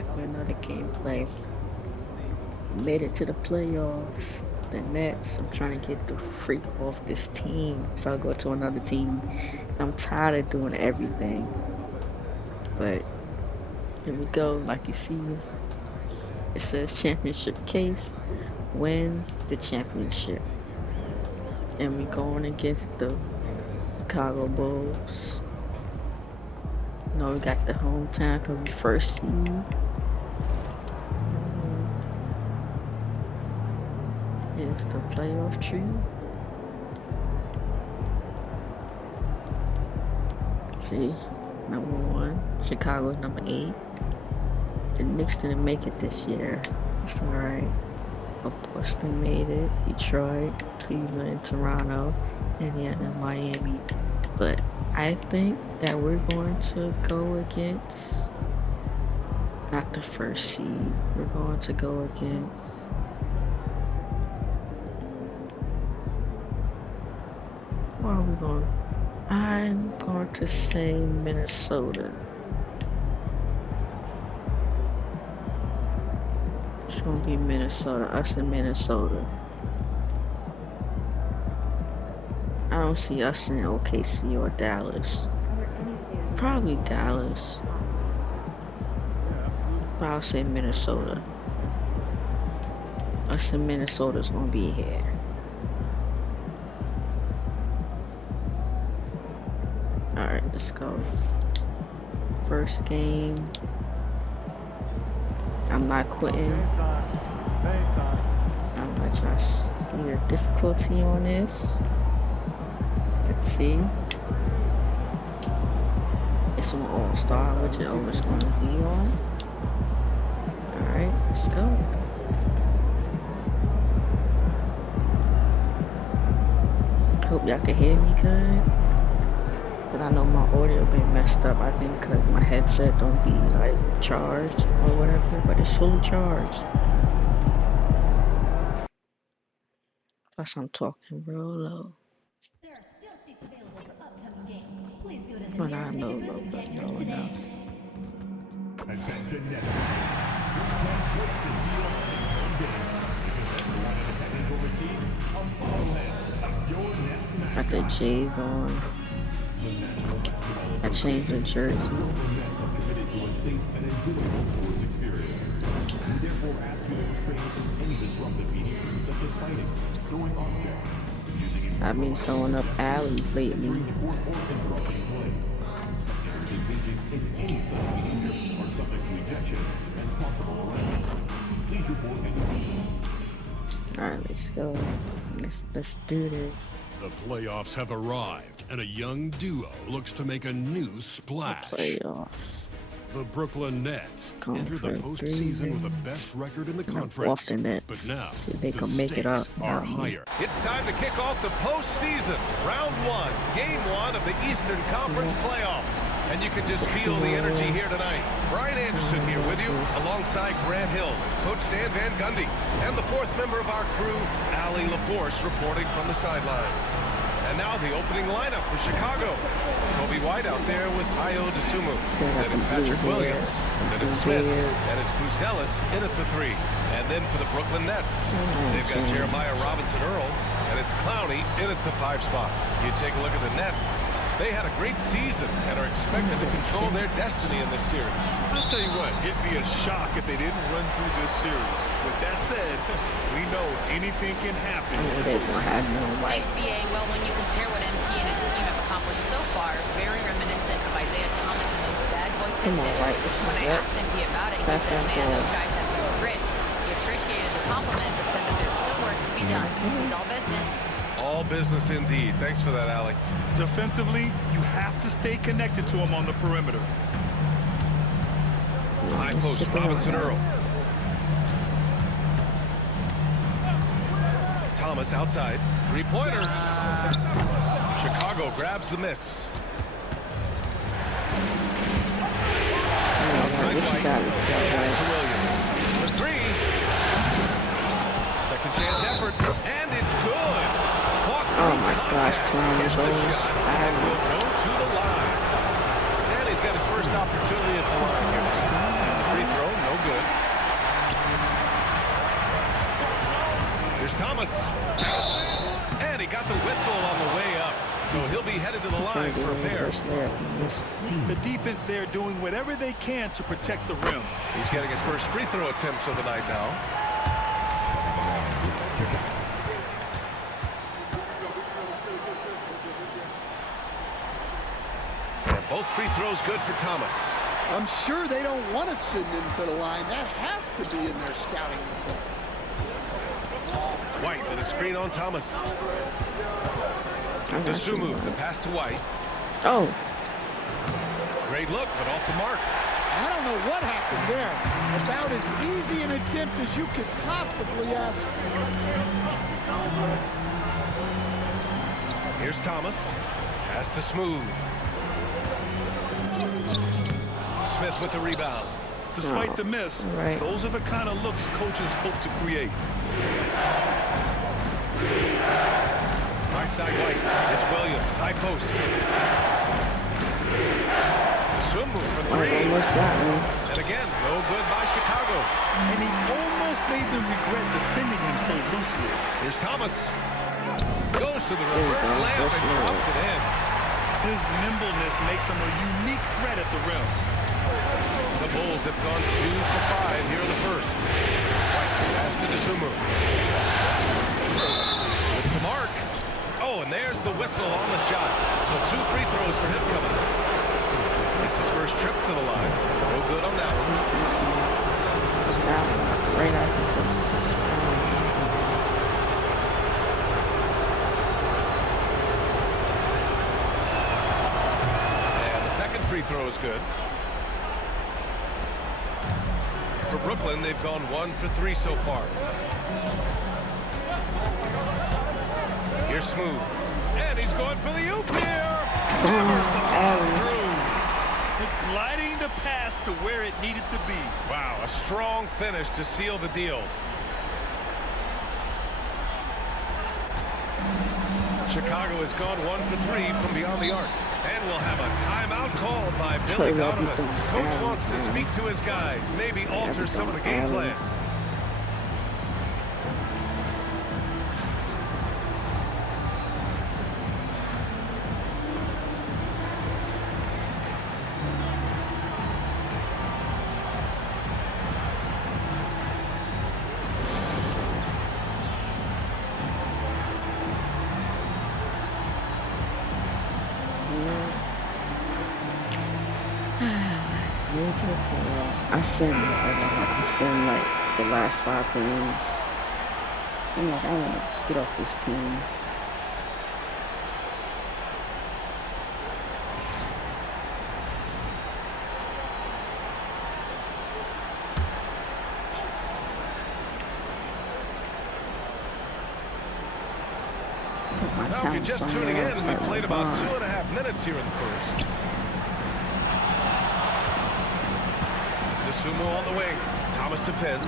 back with another gameplay. Made it to the playoffs. The Nets. I'm trying to get the freak off this team, so I'll go to another team. I'm tired of doing everything, but here we go. Like you see, it says championship case. Win the championship, and we going against the Chicago Bulls. No, we got the hometown because we first seed. Is the playoff tree. See, number 1. Chicago is number 8. The Knicks didn't make it this year. That's alright. Boston made it. Detroit, Cleveland, Toronto, Indiana, Miami. But I think that we're going to go against not the first seed. We're going to go against where are we going? I'm going to say Minnesota. It's going to be Minnesota. Us in Minnesota. I don't see us in OKC or Dallas. Probably Dallas. But I'll say Minnesota. Us in Minnesota's going to be here. Alright, let's go. First game. I'm not quitting. I'm not trying to see the difficulty on this. Let's see. It's an all-star, which it always going to be on. Alright, let's go. Hope y'all can hear me good. But I know my audio been messed up, I think, because my headset don't be like charged or whatever, but it's fully charged. Plus I'm talking real low. But I know low, but low enough. Got the J's on. I changed the jersey. I've been throwing up alleys lately. Alright, let's go. Let's do this. The playoffs have arrived, and a young duo looks to make a new splash. Playoffs. The Brooklyn Nets enter the postseason with the best record in the conference. But now, see if they the can make it up. stakes are higher. It's time to kick off the postseason. Round 1, Game 1 of the Eastern Conference playoffs. And you can just feel the energy here tonight. Brian Anderson here with you, alongside Grant Hill and Coach Dan Van Gundy. And the 4th member of our crew, Allie LaForce, reporting from the sidelines. And now the opening lineup for Chicago. Kobe White out there with Ayo Dosunmu. Then it's Patrick Williams. Then it's Smith. And it's Buzelis in at the 3. And then for the Brooklyn Nets, they've got Jeremiah Robinson Earl. And it's Clowney in at the 5 spot. You take a look at the Nets. They had a great season and are expected to control their destiny in this series. I'll tell you what, it'd be a shock if they didn't run through this series. With that said, we know anything can happen. Thanks, BA. Well, when you compare what MP and his team have accomplished so far, very reminiscent of Isaiah Thomas and those bad boy Pistons. When I asked MP about it, he said, man, those guys had some grit. He appreciated the compliment, but said that there's still work to be done. He's all business. All business indeed. Thanks for that, Allie. Defensively, you have to stay connected to him on the perimeter. High post, Robinson Earl. Thomas outside. 3-pointer. Chicago grabs the miss. Outside White. Pass to Williams. The 3. Second chance effort. And it's good. Oh my gosh, Clown is always and will go to the line. And he's got his first opportunity at the line here. And the free throw, no Thomas. And he got the whistle on the way up. So he'll be headed to the line for a pair. The defense there doing whatever they can to protect the rim. He's getting his first free throw attempts of the night now. And both free throws good for Thomas. I'm sure they don't want to send him to the line. That has to be in their scouting report. White with a screen on Thomas. Dosunmu, the pass to White. Oh. Great look, but off the mark. I don't know what happened there. About as easy an attempt as you could possibly ask for. Here's Thomas. Pass to Smooth. Smith with the rebound. Despite the miss, those are the kind of looks coaches hope to create. Right side White. It's Williams. High post. Dosunmu for three. And again, no good by Chicago. And he almost made them regret defending him so loosely. Here's Thomas. Goes to the reverse layup and drops it in. His nimbleness makes him a unique threat at the rim. The Bulls have gone 2 for 5 here in the first. White pass to Dosunmu. It's a mark. Oh, and there's the whistle on the shot. So 2 free throws for him coming up. It's his first trip to the line. No good on that one. Right after. And the second free throw is good. For Brooklyn, they've gone 1 for 3 so far. Here's Smooth. And he's going for the oop here. Hammers the ball through. Gliding the pass to where it needed to be. Wow, a strong finish to seal the deal. Chicago has gone 1 for 3 from beyond the arc. And we'll have a timeout called by Billy Donovan. Coach wants to speak to his guys, maybe alter some of the game plan. I send like the last 5 games. I'm like, I want to just get off this team. Now, if you're just tuning in, we played about 2.5 minutes here in the first. Dosunmu on the wing. Thomas defends.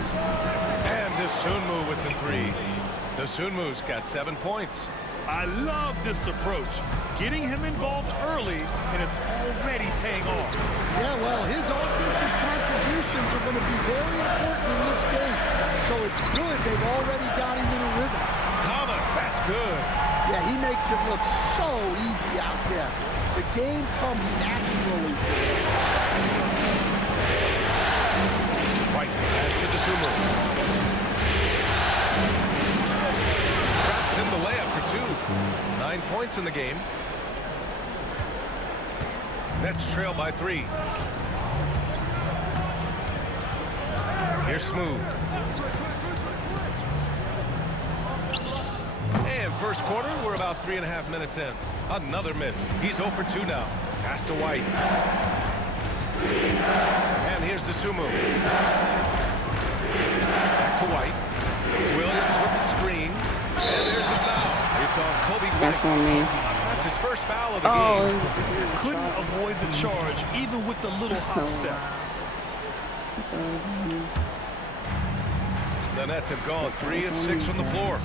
And Dosunmu with the 3. Dosunmu's got 7 points. I love this approach. Getting him involved early, and it's already paying off. Yeah, well, his offensive contributions are going to be very important in this game. So it's good they've already got him in a rhythm. Thomas, that's good. Yeah, he makes it look so easy out there. The game comes naturally to him. White pass to Dosunmu. Traps in the layup for 2. 9 points in the game. Nets trail by 3. Here's Smooth. And first quarter, we're about 3.5 minutes in. Another miss. He's 0 for 2 now. Pass to White. And here's Dosunmu. Back to White. Williams with the screen. And there's the foul. It's on Kobe White. That's on me. That's his first foul of the game. Couldn't avoid the charge, even with the little hop step. The Nets have gone 3 of 6 from the floor.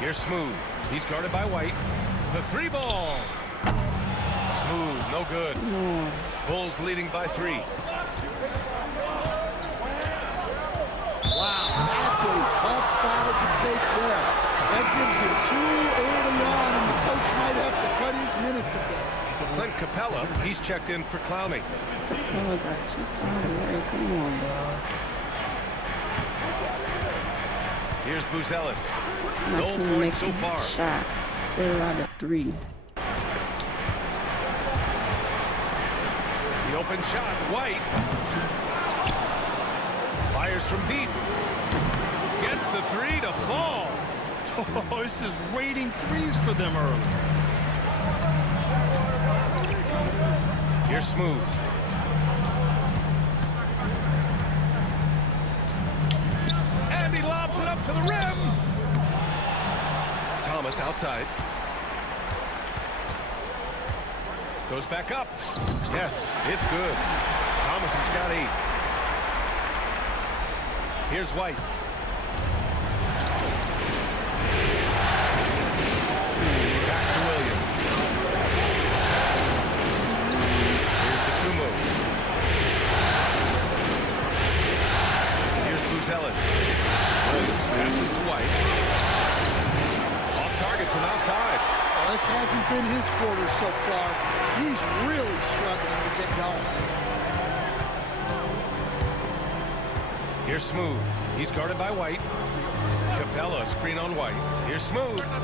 Here's Smooth. He's guarded by White. The 3 ball. Smooth, no good. Bulls leading by 3. Wow, That gives him too early on, and the coach might have to cut his minutes a bit. For Clint Capella, he's checked in for Clowney. Capella got 2 fouls. Hey, come on, bro. Here's Buzelis. I'm No not points so making far. a shot. 0 out of 3. The open shot, White. Fires from deep. Gets the 3 to fall. Oh, it's just raining threes for them early. Here's Smooth. And he lobs it up to the rim. Thomas outside. Goes back up. Yes, it's good. Thomas has got 8. Here's White. Pass to Williams. Here's Dosunmu. Here's Buzelis. Williams passes to White. Off target from outside. Well, this hasn't been his quarter so far. He's really struggling to get going. Here's Smooth. He's guarded by White. Capella, screen on White. Here's Smooth. From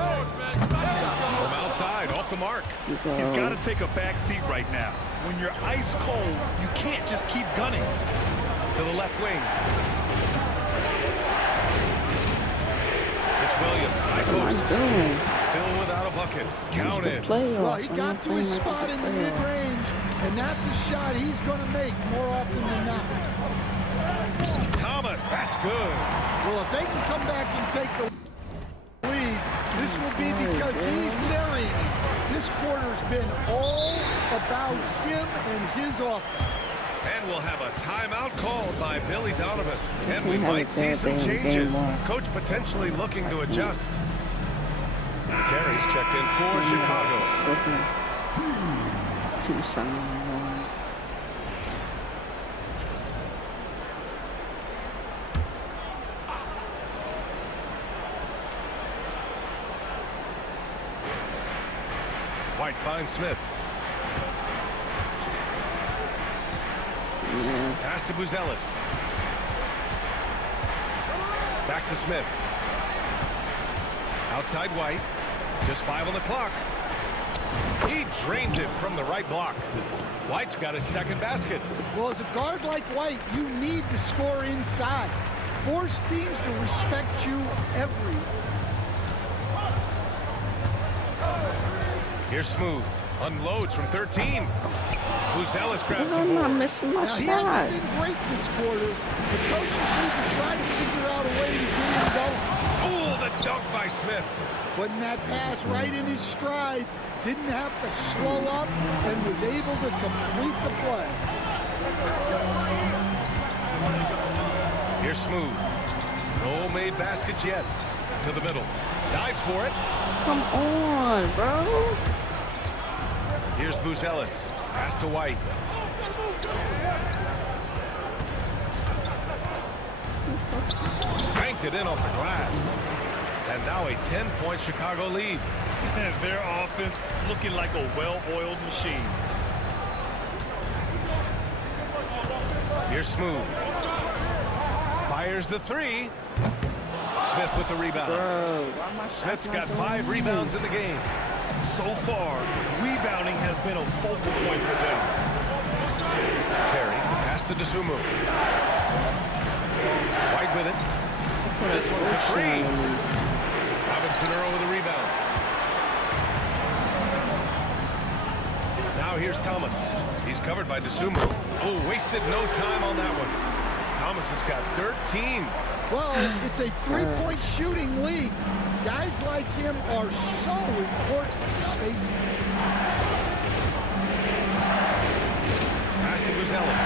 outside, off the mark. He's got to take a back seat right now. When you're ice cold, you can't just keep gunning. To the left wing. It's Williams. High What am I post. doing? Still without a bucket. Count The it. playoffs. Well, he I'm got not to playing his like spot it's in the the playoffs. mid-range, and that's a shot he's going to make more often than not. Thomas, that's good. Well, if they can come back and take the lead, this will be because he's carrying it. This quarter's been all about him and his offense. And we'll have a timeout called by Billy Donovan. And we We have a might see bad some day in changes. game 1. Coach potentially looking to adjust. Terry's checked in for Chicago. 2-7-1. White finds Smith. Yeah. Pass to Buzelis. Back to Smith. Outside White. Just 5 on the clock. He drains it from the right block. White's got his second basket. Well, as a guard like White, you need to score inside. Force teams to respect you everywhere. Here's Smooth. Unloads from 13. Buzelis grabs the I'm not board. missing my Now, he shot. hasn't been great this quarter. The coaches need to try to figure out a way to get him going. Oh, the dunk by Smith. Putting that pass right in his stride. Didn't have to slow up and was able to complete the play. Here's Smooth. No made baskets yet. To the middle. Dives for it. Come on, bro. Here's Buzelis. Pass to White. Banked it in off the glass. And now a 10-point Chicago lead. And their offense looking like a well-oiled machine. Here's Smooth. Fires the 3. Smith with the rebound. Bro, why am I Smith's not got doing 5 that? rebounds in the game. So far, rebounding has been a focal point for them. Terry, pass to Dosunmu. White with it. This one for 3. Robinson Earl with a rebound. Now here's Thomas. He's covered by Dosunmu. Oh, wasted no time on that one. Thomas has got 13. Well, it's a three-point shooting league. Guys like him are so important for spacing. Pass to Buzelis.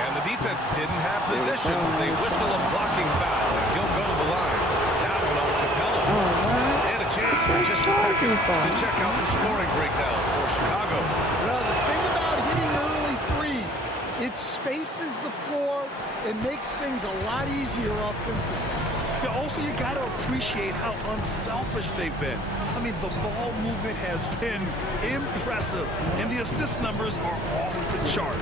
And the defense didn't have position. They whistle a blocking foul, and he'll go to the line. That one on Capella. And a chance for just a second to check out the scoring breakdown for Chicago. Well, the thing about hitting early threes, It spaces the floor and makes things a lot easier offensively. Yeah, also, you got to appreciate how unselfish they've been. I mean, the ball movement has been impressive, and the assist numbers are off the chart.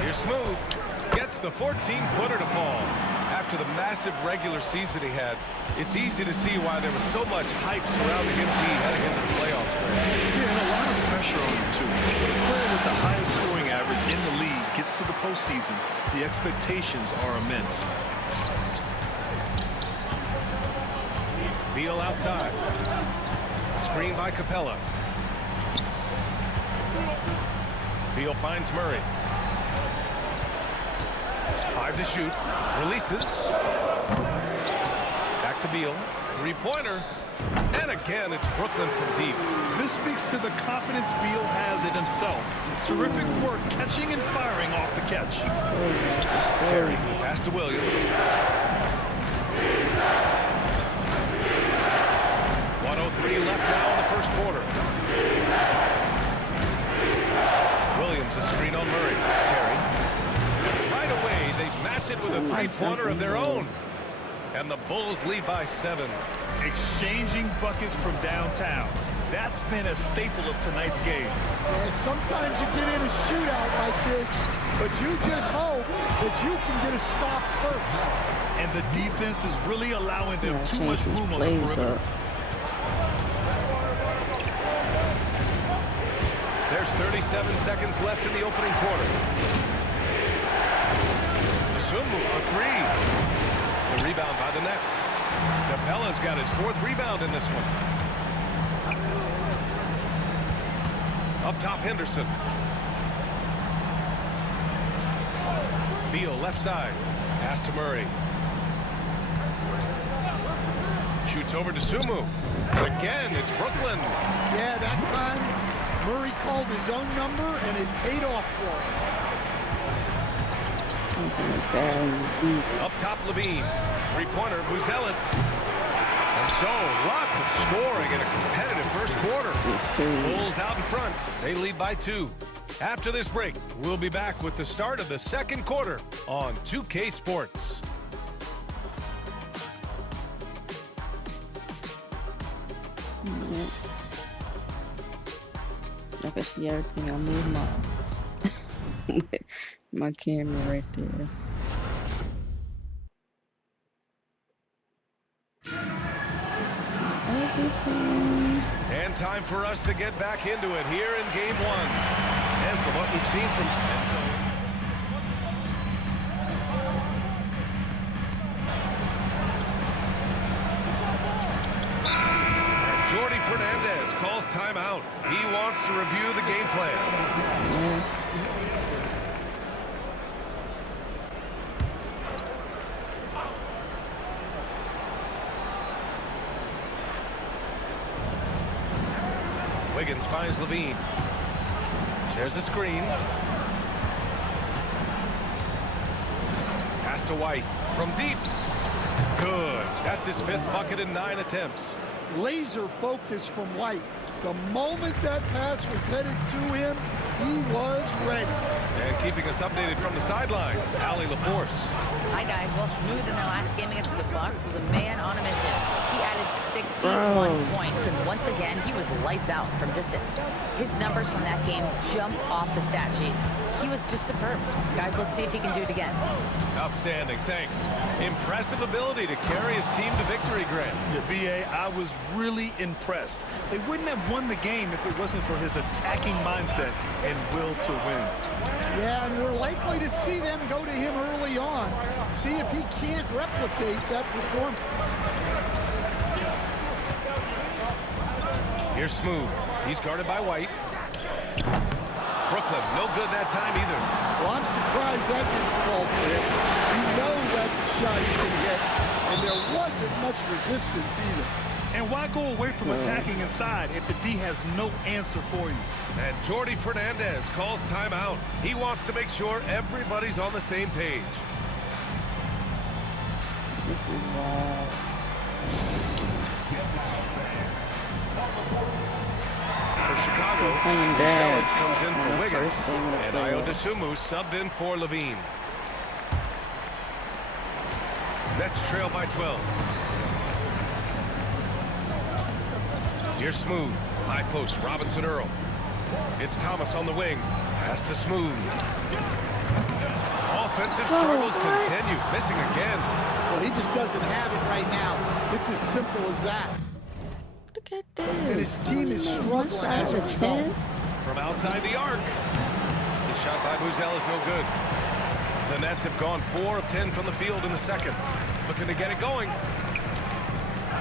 Here's Smooth. Gets the 14-footer to fall. After the massive regular season he had, it's easy to see why there was so much hype surrounding him heading into the playoffs. Yeah, and a lot of pressure on him, too. The player with the highest scoring average in the league gets to the postseason. The expectations are immense. Beal outside. Screen by Capella. Beal finds Murray. 5 to shoot. Releases. Back to Beal. Three-pointer. And again, it's Brooklyn from deep. This speaks to the confidence Beal has in himself. Terrific work catching and firing off the catch. Terry, pass to Williams. 1:03 left now in the first quarter. Williams, a screen on Murray. Terry. Right away, they match it with a three-pointer of their own. And the Bulls lead by 7. Exchanging buckets from downtown. That's been a staple of tonight's game. Yeah, sometimes you get in a shootout like this, but you just hope that you can get a stop first. And the defense is really allowing them too much room on the perimeter. There's 37 seconds left in the opening quarter. Sumu for 3. The rebound by the Nets. Capella's got his 4th rebound in this one. Up top, Henderson. Beal left side. Pass to Murray. Shoots over to Sumu. Again, it's Brooklyn. Yeah, that time Murray called his own number, and it paid off for him. Up top, Levine. Three-pointer, Buzelis. And so, lots of scoring in a competitive first quarter. Bulls out in front. They lead by 2. After this break, we'll be back with the start of the second quarter on 2K Sports. I can see everything. I move my camera right there. And time for us to get back into it here in Game 1. And from what we've seen from Jordi Fernandez calls timeout. He wants to review the game plan. Wiggins finds Levine. There's a screen. Pass to White from deep. Good. That's his 5th bucket in 9 attempts. Laser focus from White. The moment that pass was headed to him, he was ready. And keeping us updated from the sideline, Allie LaForce. Hi, guys. Well, Smooth in their last game against the Bucks was a man on a mission. He added 61 points, and once again, he was lights out from distance. His numbers from that game jump off the stat sheet. He was just superb. Guys, let's see if he can do it again. Outstanding, thanks. Impressive ability to carry his team to victory, Grant. Yeah, B.A., I was really impressed. They wouldn't have won the game if it wasn't for his attacking mindset and will to win. Yeah, and we're likely to see them go to him early on. See if he can't replicate that performance. Here's Smooth. He's guarded by White. Brooklyn, no good that time either. Well, I'm surprised that didn't fall for him. You know that's a shot he can hit, and there wasn't much resistance either. And why go away from attacking inside if the D has no answer for you? And Jordi Fernandez calls timeout. He wants to make sure everybody's on the same page. This is wild. For Chicago, bad. Buzelis comes in for Wiggins, and Ayo playoffs. Dosunmu subbed in for Levine. Nets trail by 12. Here's Smooth. High post, Robinson Earl. It's Thomas on the wing. Pass to Smooth. Offensive struggles continue. Missing again. Well, he just doesn't have it right now. It's as simple as that. Look at this. And his team is struggling as a result. From outside the arc. The shot by Buzelis is no good. The Nets have gone 4 of 10 from the field in the second. Looking to get it going.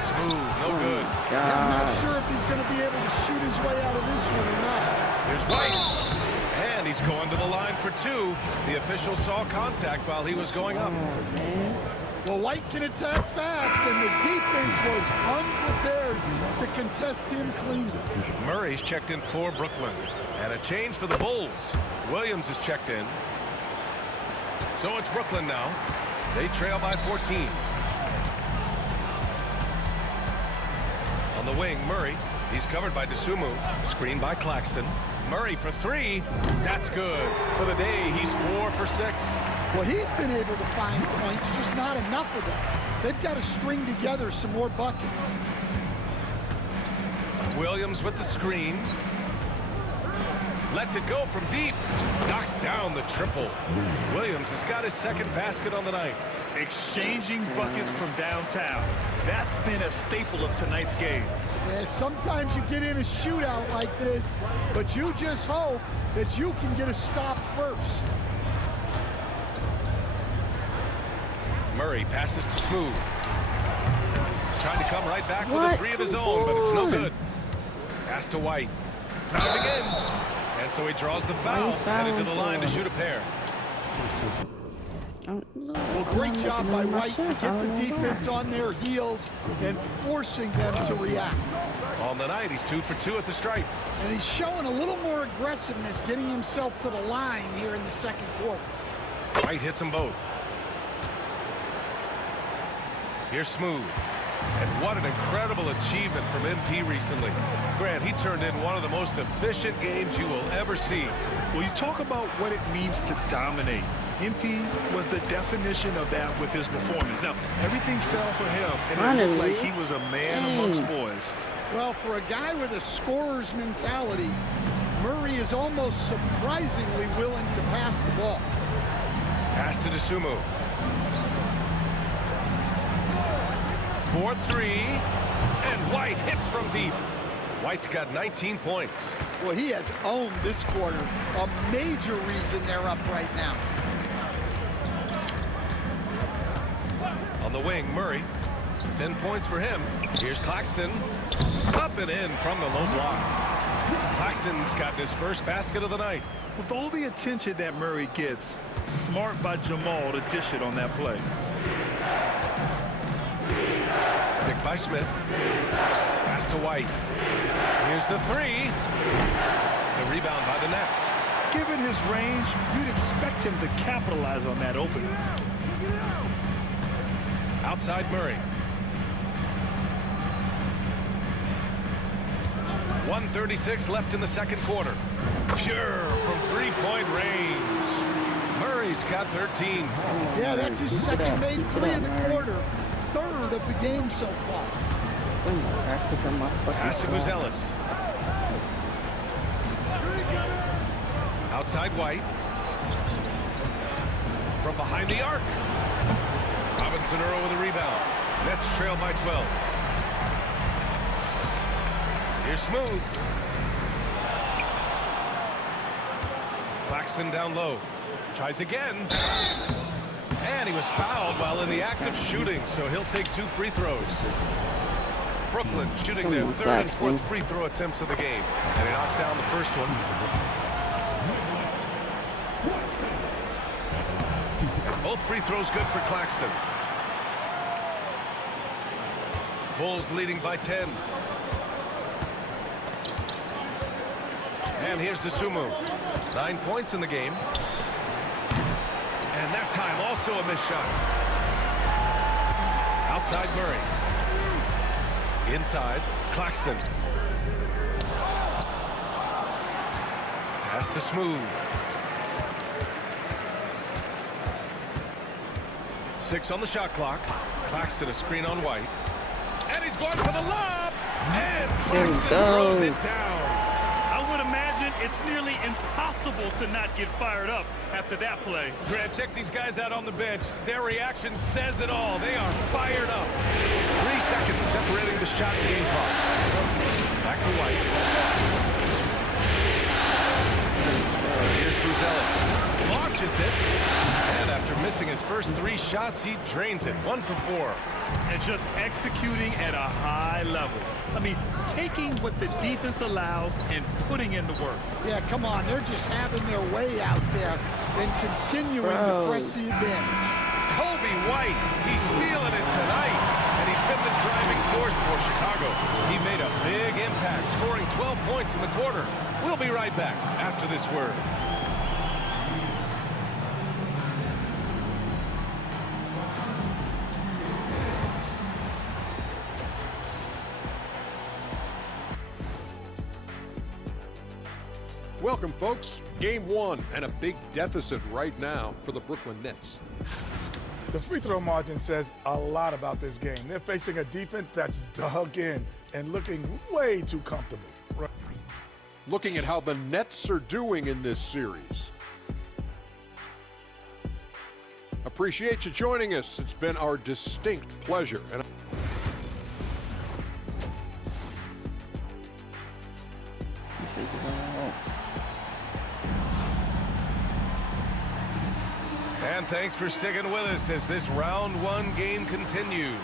Smooth, no good. I'm not sure if he's going to be able to shoot his way out of this one or not. There's White. And he's going to the line for 2. The official saw contact while he was going up. Well, White can attack fast, and the defense was unprepared to contest him cleanly. Murray's checked in for Brooklyn. And a change for the Bulls. Williams is checked in. So it's Brooklyn now. They trail by 14. On the wing, Murray. He's covered by Dosunmu. Screened by Claxton. Murray for 3. That's good. For the day, he's 4 for 6. Well, he's been able to find points, just not enough of them. They've got to string together some more buckets. Williams with the screen. Lets it go from deep. Knocks down the triple. Williams has got his second basket on the night. Exchanging buckets from downtown. That's been a staple of tonight's game. Yeah, sometimes you get in a shootout like this, but you just hope that you can get a stop first. Murray passes to Smooth. Trying to come right back with a 3 of his own, but it's no good. Pass to White. Driving in. And so he draws the foul. Headed to the line to shoot a pair. Well, great job by White to get the defense on their heels and forcing them to react. On the night, he's 2 for 2 at the stripe. And he's showing a little more aggressiveness, getting himself to the line here in the second quarter. White hits them both. Here's Smooth. And what an incredible achievement from MP recently. Grant, he turned in one of the most efficient games you will ever see. Well, you talk about what it means to dominate. MP was the definition of that with his performance. Now, everything fell for him, and it looked like he was a man amongst boys. Well, for a guy with a scorer's mentality, Murray is almost surprisingly willing to pass the ball. Pass to Dosunmu. 4-3, and White hits from deep. White's got 19 points. Well, he has owned this quarter. A major reason they're up right now. On the wing, Murray. 10 points for him. Here's Claxton. Up and in from the low block. Claxton's got his first basket of the night. With all the attention that Murray gets, smart by Jamal to dish it on that play. Picked by Smith. Pass to White. Here's the 3. The rebound by the Nets. Given his range, you'd expect him to capitalize on that opening. Outside Murray. 1:36 left in the second quarter. Pure from three-point range. Murray's got 13. Yeah, that's his second made 3 of the quarter. 3rd of the game so far. Pass to Buzelis. Outside White. From behind the arc. Robinson Earl with a rebound. Nets trail by 12. Here's Smooth. Claxton down low. Tries again. And he was fouled while in the act of shooting, so he'll take 2 free throws. Brooklyn shooting their 3rd and 4th free throw attempts of the game. And he knocks down the first one. Both free throws good for Claxton. Bulls leading by 10. And here's Dosunmu. 9 points in the game. And that time also a missed shot. Outside Murray. Inside, Claxton. Pass to Smooth. 6 on the shot clock. Claxton a screen on White. And he's going for the lob. And Claxton throws it down. I would imagine it's nearly impossible to not get fired up after that play. Grant, check these guys out on the bench. Their reaction says it all. They are fired up. 3 seconds separating the shot and game clock. Back to White. Here's Buzelis. Launches it. And after missing his first 3 shots, he drains it. 1 for 4. And just executing at a high level. I mean, taking what the defense allows and putting in the work. Yeah, come on. They're just having their way out there and continuing to press the advantage. Coby White, he's feeling it tonight. And he's been the driving force for Chicago. He made a big impact, scoring 12 points in the quarter. We'll be right back after this word. Welcome, folks. Game 1 and a big deficit right now for the Brooklyn Nets. The free throw margin says a lot about this game. They're facing a defense that's dug in and looking way too comfortable. Right. Looking at how the Nets are doing in this series. Appreciate you joining us. It's been our distinct pleasure. And thanks for sticking with us as this round 1 game continues.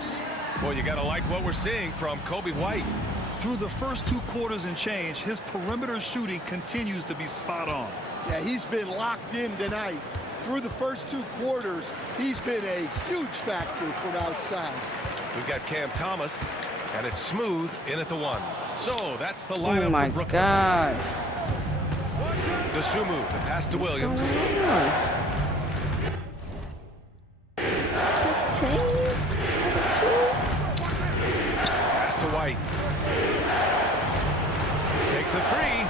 Well, you got to like what we're seeing from Coby White. Through the first 2 quarters and change, his perimeter shooting continues to be spot on. Yeah, he's been locked in tonight. Through the first 2 quarters, he's been a huge factor from outside. We've got Cam Thomas, and it's Smooth in at the 1. So that's the lineup for Brooklyn. God. Dosunmu, the pass to Williams. Pass to White. Takes a 3.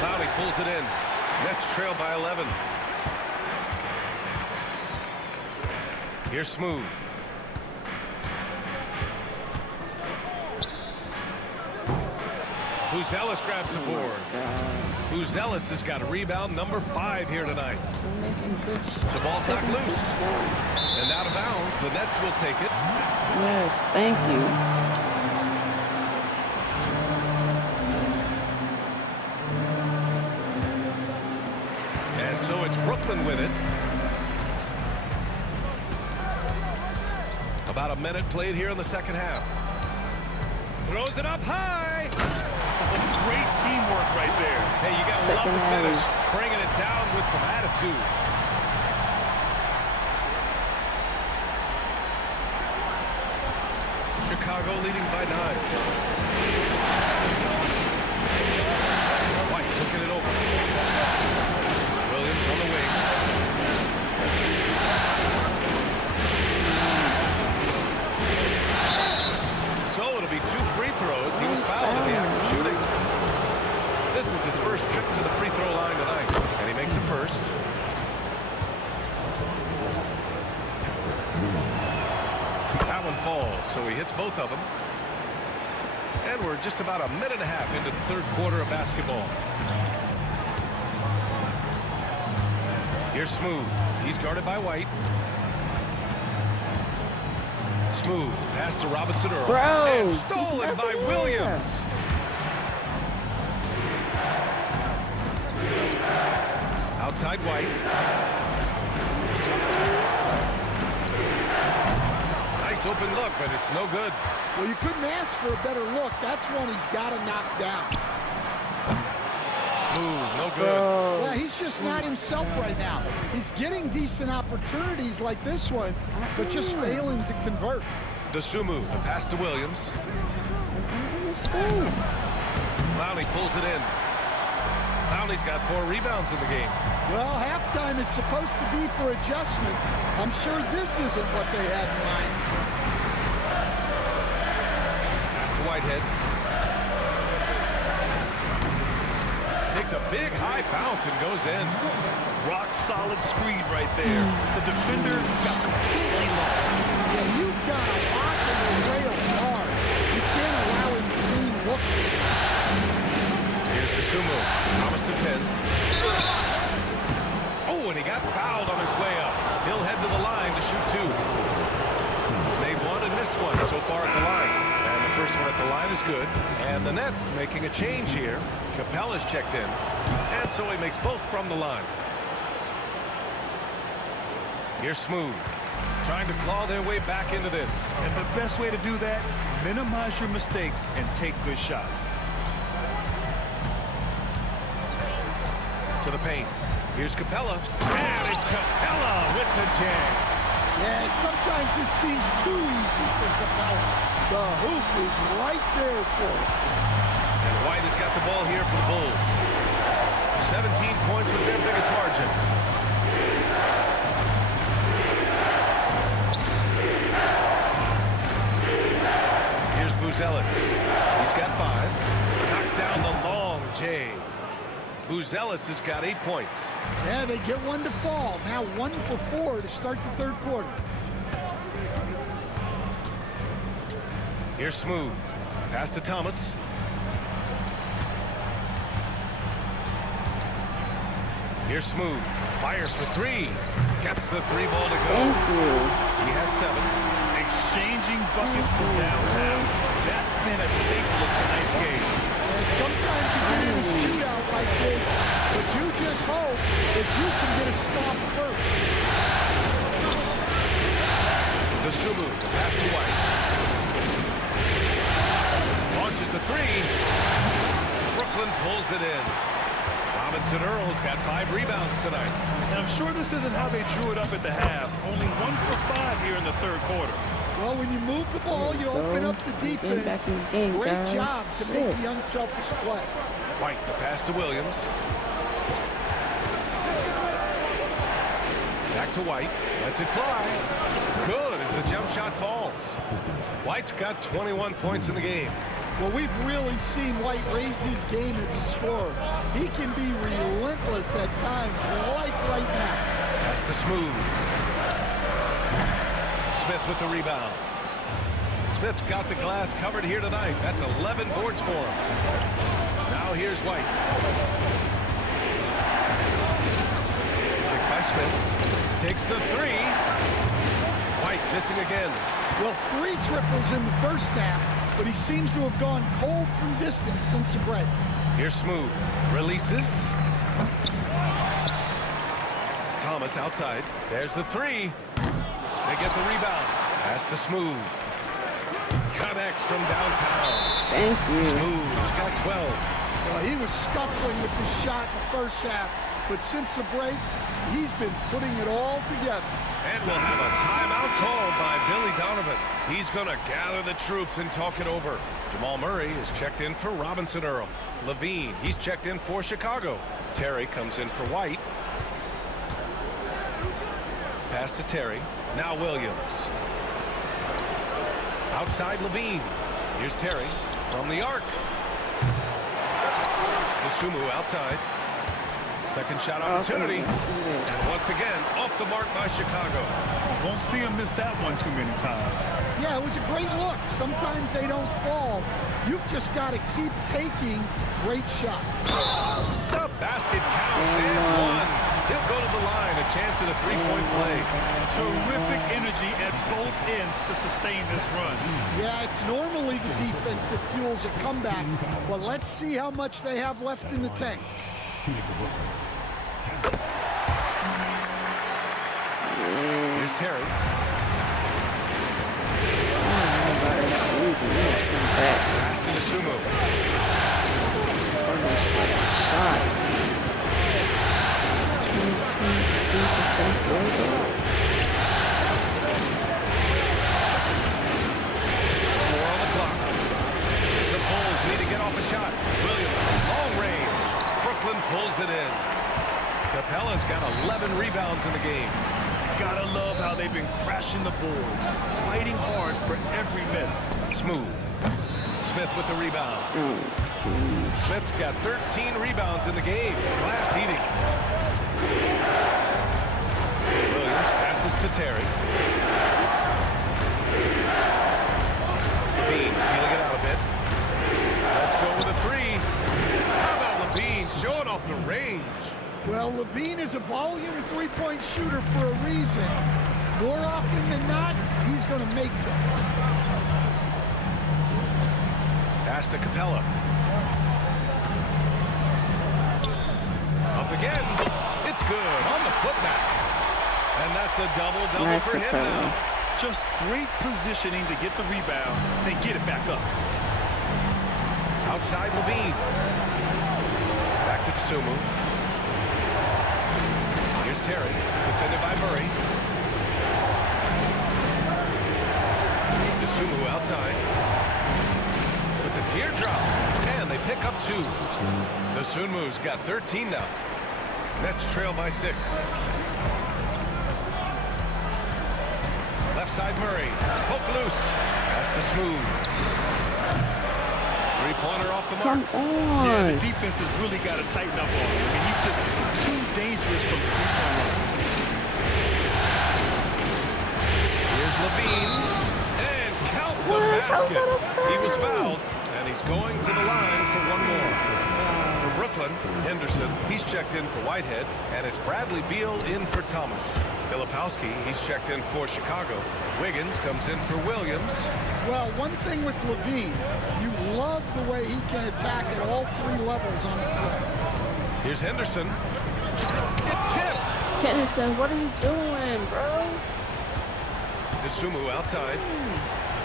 Clowney pulls it in. Nets trail by 11. Here's Smooth. Buzelis grabs the board. Buzelis has got a rebound number 5 here tonight. The ball's knocked loose. And out of bounds, the Nets will take it. Yes, thank you. And so it's Brooklyn with it. About a minute played here in the second half. Throws it up high. Great teamwork right there. Hey, you got to love the finish. Bringing it down with some attitude. Chicago leading by 9. White looking it over. Williams on the wing. So it'll be 2 free throws. He was fouled in the act of shooting. This is his first trip to the free throw line tonight, and he makes it first. That one falls, so he hits both of them. And we're just about a minute and a half into the 3rd quarter of basketball. Here's Smooth. He's guarded by White. Smooth. Pass to Robinson Earl. And stolen by Williams. Outside White. Nice open look, but it's no good. Well, you couldn't ask for a better look. That's one he's got to knock down. Smooth, no good. Yeah, he's just not himself right now. He's getting decent opportunities like this one, but just failing to convert. Dosunmu, the pass to Williams. Clowney pulls it in. Clowney's got 4 rebounds in the game. Well, halftime is supposed to be for adjustments. I'm sure this isn't what they had in mind. Pass to Whitehead. Takes a big high bounce and goes in. Rock solid screen right there. The defender got completely lost. Yeah, you've got to lock in the rail hard. You can't allow him to clean look. Here's Dosunmu. Thomas defends. Oh, and he got fouled on his way up. He'll head to the line to shoot 2. He's made 1 and missed 1 so far at the line. And the first one at the line is good. And the Nets making a change here. Capella's checked in. And so he makes both from the line. Here's Smooth. Trying to claw their way back into this. And the best way to do that, minimize your mistakes and take good shots. To the paint. Here's Capella. And it's Capella with the jam. Yeah, sometimes this seems too easy for Capella. The hoop is right there for him. And White has got the ball here for the Bulls. 17 points was their biggest margin. Here's Buzelis. He's got 5. Knocks down the long J. Buzelis has got 8 points. Yeah, they get 1 to fall. Now 1 for 4 to start the third quarter. Here's Smooth. Pass to Thomas. Here's Smooth. Fires for 3. Gets the 3 ball to go. He has 7. Exchanging buckets from downtown. That's been a staple of tonight's game. And sometimes you get in a shootout like this, but you just hope that you can get a stop first. Dosunmu to pass to White. Launches a 3. Brooklyn pulls it in. Robinson Earl's got 5 rebounds tonight. And I'm sure this isn't how they drew it up at the half. Only 1 for 5 here in the third quarter. Well, when you move the ball, you open up the defense. Back in the game, Great guys. job to make the unselfish play. White the pass to Williams. Back to White. Lets it fly. Good as the jump shot falls. White's got 21 points in the game. Well, we've really seen White raise his game as a scorer. He can be relentless at times, like right now. Pass to Smooth. Smith with the rebound. Smith's got the glass covered here tonight. That's 11 boards for him. Now here's White. Picked by Smith. Takes the 3. White missing again. Well, 3 triples in the first half, but he seems to have gone cold from distance since the break. Here's Smooth. Releases. Thomas outside. There's the 3. They get the rebound. Pass to Smooth. Connects from downtown. Thank you. Smooth's got 12. Well, he was scuffling with the shot in the first half, but since the break, he's been putting it all together. And we'll have a timeout called by Billy Donovan. He's going to gather the troops and talk it over. Jamal Murray is checked in for Robinson Earl. Levine, he's checked in for Chicago. Terry comes in for White. Pass to Terry. Now Williams. Outside Levine. Here's Terry from the arc. Dosunmu outside. Second shot opportunity. And once again, off the mark by Chicago. Won't see him miss that one too many times. Yeah, it was a great look. Sometimes they don't fall. You've just got to keep taking great shots. The basket counts and 1. He'll go to the line, a chance at a 3-point play. Terrific energy at both ends to sustain this run. Yeah, it's normally the defense that fuels a comeback, but let's see how much they have left in the tank. Here's Terry. Pass to Dosunmu. The Bulls need to get off a shot. Williams from long range. Brooklyn pulls it in. Capella's got 11 rebounds in the game. Gotta love how they've been crashing the boards, fighting hard for every miss. Smooth. Smith with the rebound. Smith's got 13 rebounds in the game. Glass eating. Williams passes to Terry. LaVine feeling it out a bit. Let's go with a three. How about LaVine showing off the range? Well, LaVine is a volume three-point shooter for a reason. More often than not, he's going to make them. Pass to Capella. Up again. It's good on the putback. And that's a double-double Nice for him now. Just great positioning to get the rebound, then get it back up. Outside LaVine. Back to Dosunmu. Here's Terry, defended by Murray. Dosunmu outside. With the teardrop. And they pick up 2. Dosunmu's got 13 now. Nets trail by 6. Left side Murray. Poke loose. Pass to Smooth. Three-pointer off the mark. Come on. Yeah, the defense has really got to tighten up on him. I mean, he's just too dangerous from the three-point line. Here's LaVine. And count the basket. He was fouled, and he's going to the line for one more. For Brooklyn, Henderson, he's checked in for Whitehead, and it's Bradley Beal in for Thomas. Filipowski, he's checked in for Chicago. Wiggins comes in for Williams. Well, one thing with LaVine, you love the way he can attack at all 3 levels on the floor. Here's Henderson. It's tipped. Henderson, what are you doing, bro? Dosunmu outside.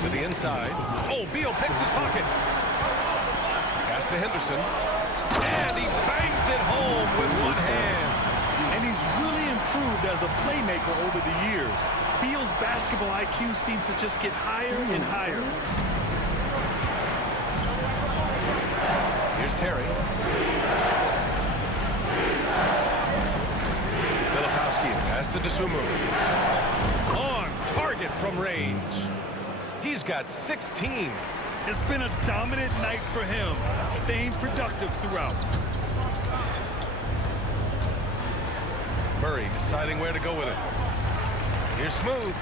To the inside. Oh, Beal picks his pocket. Pass to Henderson. And he bangs it home with one hand. And he's really improved as a playmaker over the years. Beal's basketball IQ seems to just get higher and higher. Here's Terry. Filipowski, pass to Dosunmu. On target from range. He's got 16. It's been a dominant night for him, staying productive throughout. Murray deciding where to go with it. Here's Smooth.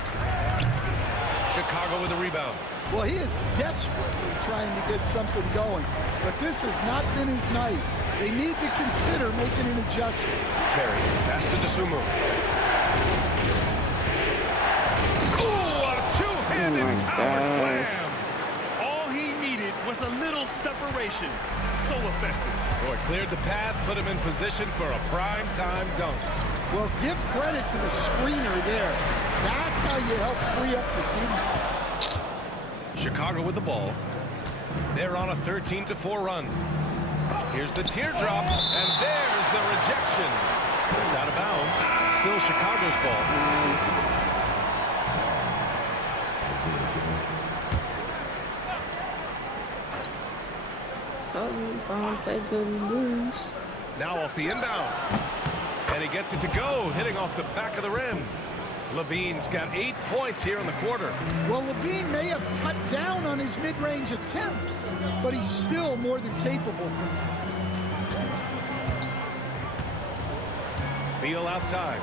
Chicago with a rebound. Well, he is desperately trying to get something going, but this has not been his night. They need to consider making an adjustment. Terry, pass to Dosunmu. Ooh, a two-handed power slam. All he needed was a little separation. So effective. Boy, cleared the path, put him in position for a prime-time dunk. Well, give credit to the screener there. That's how you help free up your teammates. Chicago with the ball. They're on a 13-4 run. Here's the teardrop, and there's the rejection. It's out of bounds. Still Chicago's ball. Now off the inbound. And he gets it to go, hitting off the back of the rim. LaVine's got 8 points here in the quarter. Well, LaVine may have cut down on his mid-range attempts, but he's still more than capable from that. Beal outside.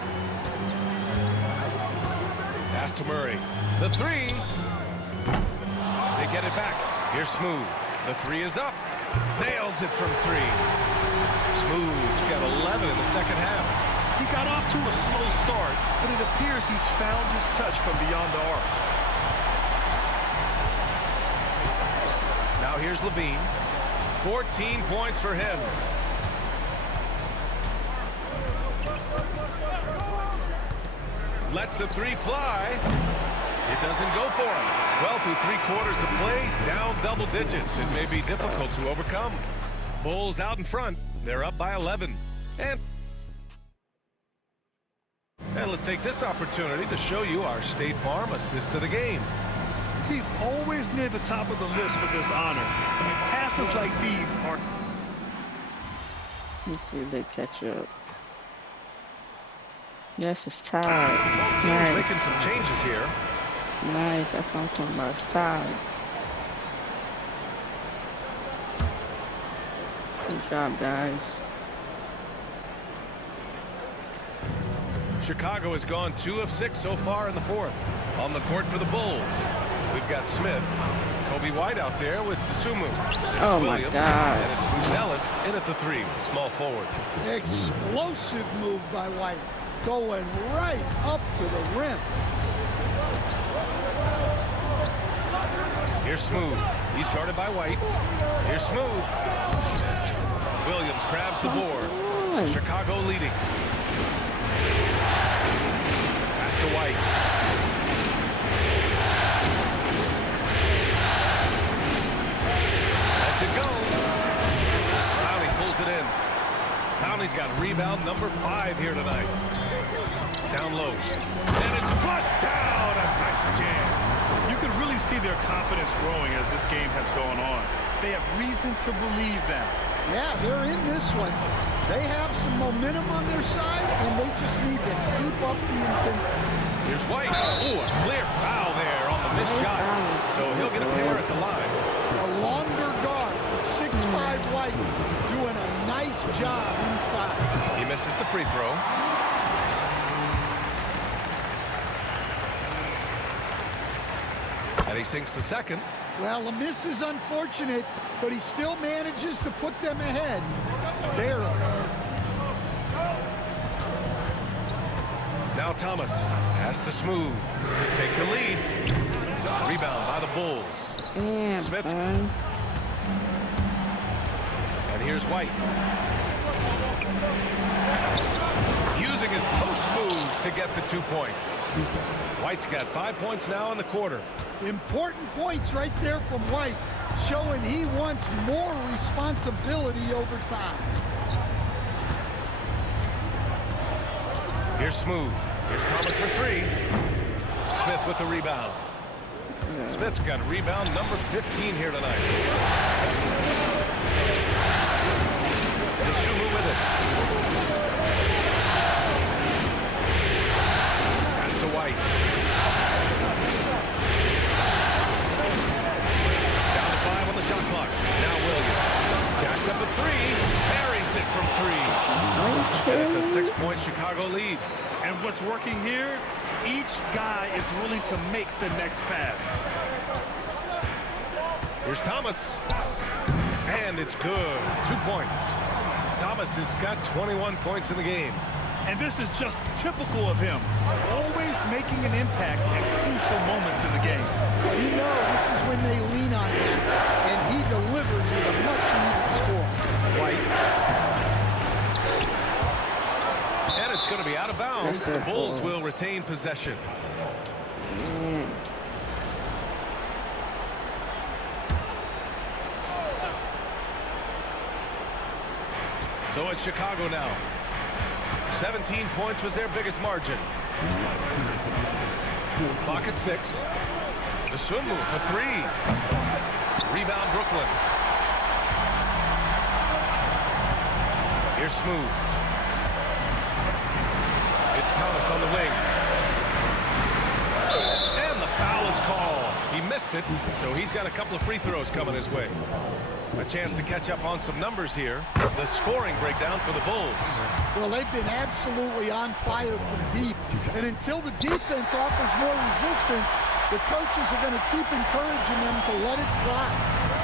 Pass to Murray. The three. They get it back. Here's Smooth. The three is up. Nails it from 3. Smooth's got 11 in the second half. He got off to a slow start, but it appears he's found his touch from beyond the arc. Now here's LaVine. 14 points for him. Lets the three fly. It doesn't go for him. Well, through 3 quarters of play, down double digits. It may be difficult to overcome. Bulls out in front. They're up by 11. And let's take this opportunity to show you our State Farm assist to the game. He's always near the top of the list for this honor. I mean, passes like these are... Let's see if they catch up. Yes, it's tied. Nice. Making some changes here. Nice, that's what I'm talking about. It's tied. Good job, guys. Chicago has gone 2 of 6 so far in the fourth. On the court for the Bulls, we've got Smith, Kobe White out there with Dosunmu. Oh Williams, my God! And it's Buzelis in at the 3, small forward. Explosive move by White, going right up to the rim. Here's Smooth. He's guarded by White. Here's Smooth. Williams grabs the board. Chicago leading. Pass to White. Lets it go. Townley pulls it in. Townley's got rebound number 5 here tonight. Down low. And it's flushed down. A nice jam. You can really see their confidence growing as this game has gone on. They have reason to believe that. Yeah, they're in this one. They have some momentum on their side, and they just need to keep up the intensity. Here's White. Ooh, a clear foul there on the missed shot. So he'll get a pair at the line. A longer guard, 6'5" White, doing a nice job inside. He misses the free throw. And he sinks the second. Well, the miss is unfortunate, but he still manages to put them ahead. Barely. Now Thomas has to Smooth to take the lead. Rebound by the Bulls. Yeah, Smith. man. And here's White. Using his post moves to get the 2 points. White's got 5 points now in the quarter. Important points right there from White, showing he wants more responsibility over time. Here's Smooth. Here's Thomas for 3. Smith with the rebound. Smith's got rebound number 15 here tonight. Dosunmu with it. Pass to White. Down to 5 on the shot clock. Now Williams. Jacks up a 3. Buries it from 3. And it's a 6-point Chicago lead. And what's working here, each guy is willing to make the next pass. Here's Thomas. And it's good. 2 points. Thomas has got 21 points in the game. And this is just typical of him. Always making an impact at crucial moments in the game. You know this is when they lean on him, and he delivers with a much-needed score. White. And it's going to be out of bounds. The Bulls will retain possession. So it's Chicago now. 17 points was their biggest margin. Clock at 6. Dosunmu for 3. Rebound Brooklyn. Here's Smooth. It's Thomas on the wing. And the foul is called. He missed it, so he's got a couple of free throws coming his way. A chance to catch up on some numbers here. The scoring breakdown for the Bulls. Well, they've been absolutely on fire from deep. And until the defense offers more resistance, the coaches are going to keep encouraging them to let it fly.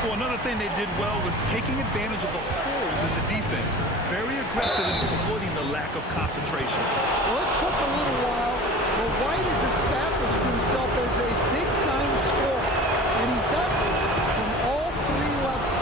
Well, another thing they did well was taking advantage of the holes in the defense. Very aggressive in exploiting the lack of concentration. Well, it took a little while, but White has established himself as a big-time scorer. And he does it from all 3 levels.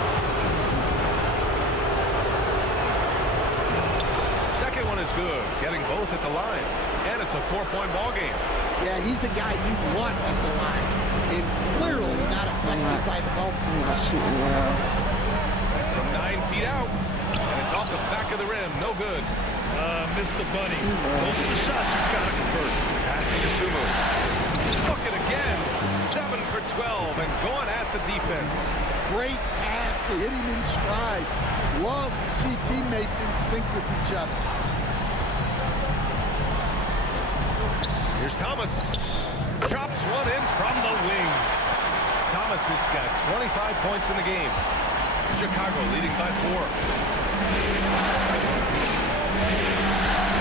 Second one is good, getting both at the line. And it's a 4-point ball game. Yeah, he's a guy you want at the line. And clearly not affected by the moment. I'm not shooting well. From 9 feet out. And it's off the back of the rim. No good. Missed the bunny. Those are the shots you've got to convert. Pass to Dosunmu. Look it again. 7 for 12 and going at the defense. Great pass to hit him in stride. Love to see teammates in sync with each other. Here's Thomas. Drops one in from the wing. Thomas has got 25 points in the game. Chicago leading by 4.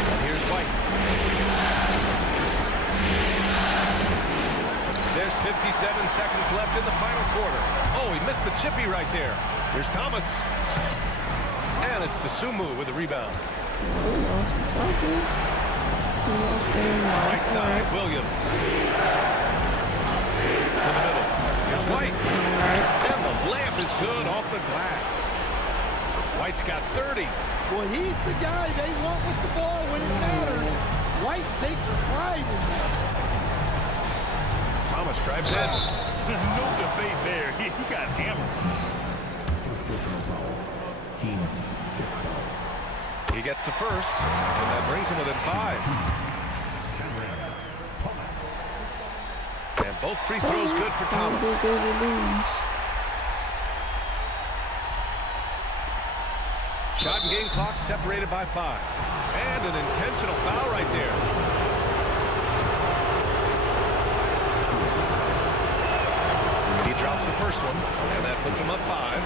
And here's White. There's 57 seconds left in the final quarter. Oh, he missed the chippy right there. Here's Thomas. And it's Dosunmu with the rebound. Right side, Williams. To the middle. Here's White. And the layup is good off the glass. White's got 30. Well, he's the guy they want with the ball when it matters. White takes pride in that. Thomas drives in. No debate there. He got hammered. He gets the first, and that brings him within 5. And both free throws good for Thomas. Shot and game clock separated by 5. And an intentional foul right there. He drops the first one, and that puts him up 5.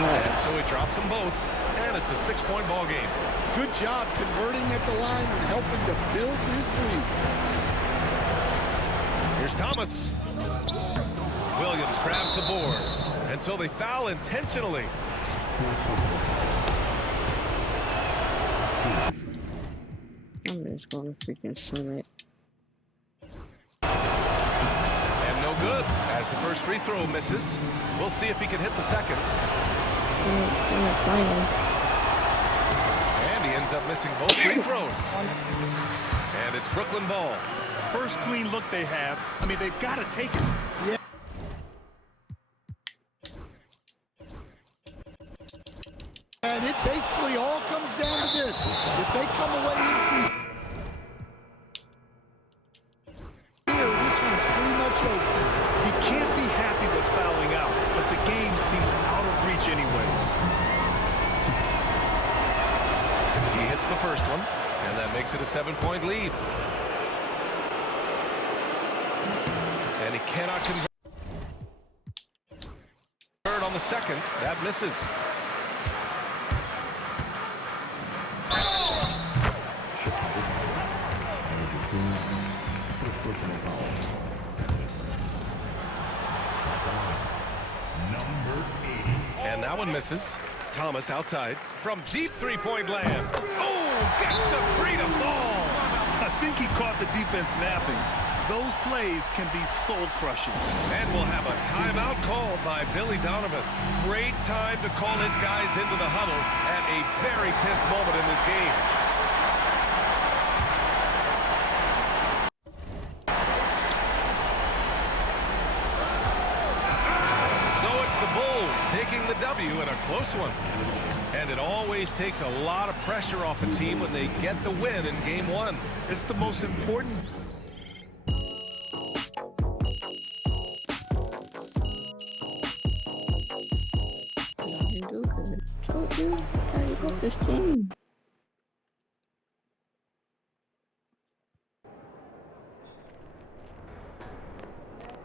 And so he drops them both, and it's a 6-point ball game. Good job converting at the line and helping to build this lead. Here's Thomas. Williams grabs the board, and so they foul intentionally. I'm just gonna freaking swim it. And no good, as the first free throw misses. We'll see if he can hit the second. And he ends up missing both free throws. And it's Brooklyn ball. First clean look they have. I mean, they've got to take it. Yeah. And it basically all comes down to this. If they come away empty here, this one's pretty much open. You can't be happy with fouling out, but the game seems out of reach anyways. He hits the first one, and that makes it a 7-point lead. And he cannot convert on the second. That misses. And that one misses. Thomas outside from deep three-point land. Oh, gets the three to fall. I think he caught the defense napping. Those plays can be soul-crushing. And we'll have a timeout called by Billy Donovan. Great time to call his guys into the huddle at a very tense moment in this game. Taking the W in a close one. And it always takes a lot of pressure off a team when they get the win in game 1. It's the most important. You do good. Told you how you got this team.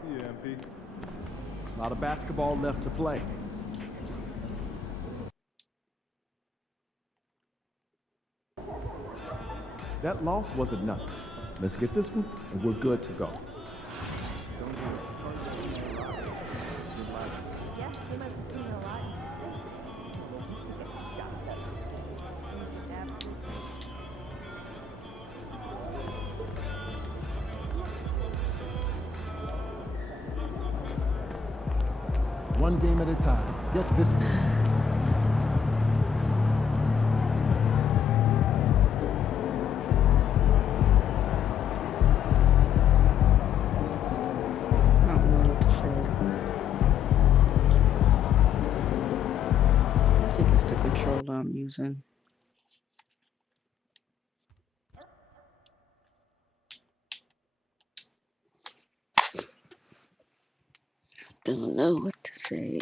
Yeah, MP. A lot of basketball left to play. That loss wasn't nothing. Let's get this one, and we're good to go. One game at a time. Get this one. Controller I'm using. Don't know what to say.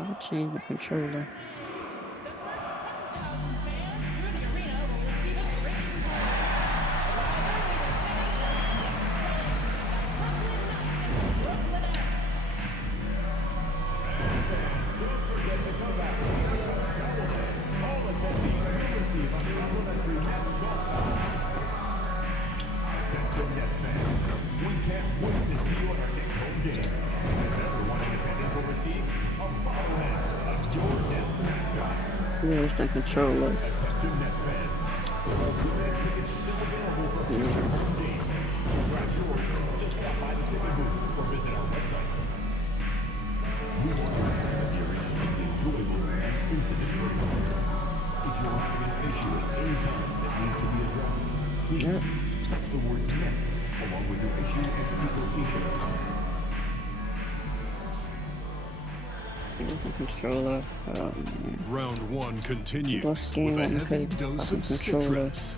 I'll change the controller. Where's the controller? Yep. Here's the controller. Oh, man. Round one continues Lost with game a one heavy because dose of controller. citrus.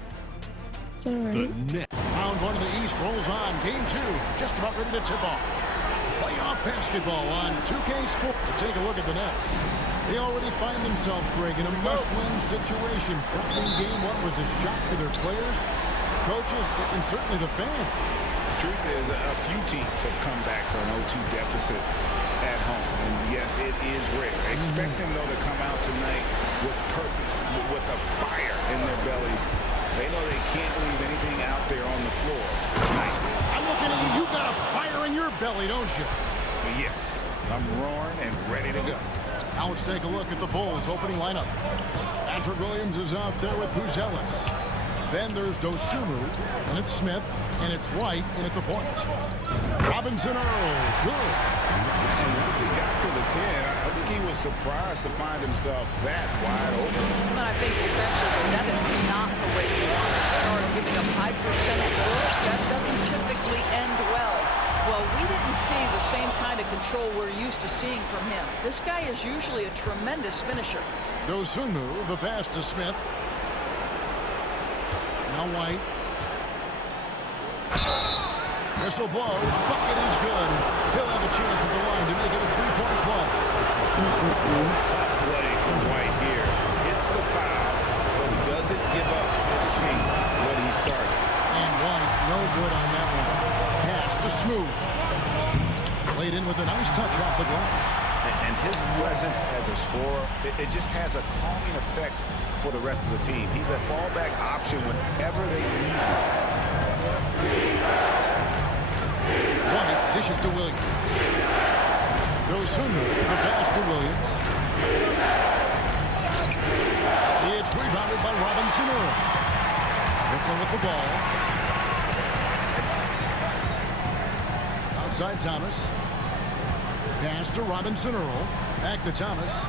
It's alright. The net. Round one of the East rolls on. Game two, just about ready to tip off. Playoff basketball on 2K Sport. Take a look at the Nets. They already find themselves, Greg, in a must-win situation. Dropping game one was a shock to their players, coaches, and certainly the fans. The truth is, a few teams have come back for an 0-2 deficit at home. And yes, it is rare. Expect them, though, to come out tonight with purpose, with a fire in their bellies. They know they can't leave anything out there on the floor tonight. I'm looking at you. You got a fire in your belly, don't you? Yes, I'm roaring and ready to go. Now let's take a look at the Bulls' opening lineup. Patrick Williams is out there with Buzelis. Then there's Dosunmu, and it's Smith, and it's White in at the point. Robinson Earl, good. And once he got to the 10, I think he was surprised to find himself that wide open. But I think defensively, that is not the way you want to start giving up high percentage looks. That doesn't typically end well. Well, we didn't see the same kind of control we're used to seeing from him. This guy is usually a tremendous finisher. Dosunmu, the pass to Smith. Now White. Whistle blows. Bucket is good. He'll have a chance at the line to make it a three-point play. Tough play from White here. Hits the foul, but doesn't give up finishing what he started. And White, no good on that one. Pass to Smooth. Played in with a nice touch off the glass. And his presence as a scorer, it just has a calming effect for the rest of the team. He's a fallback option whenever they need him. White dishes to Williams. Dosunmu, the pass to Williams. It's rebounded by Robinson Earl. Brooklyn with the ball. Outside Thomas. Pass to Robinson Earl. Back to Thomas.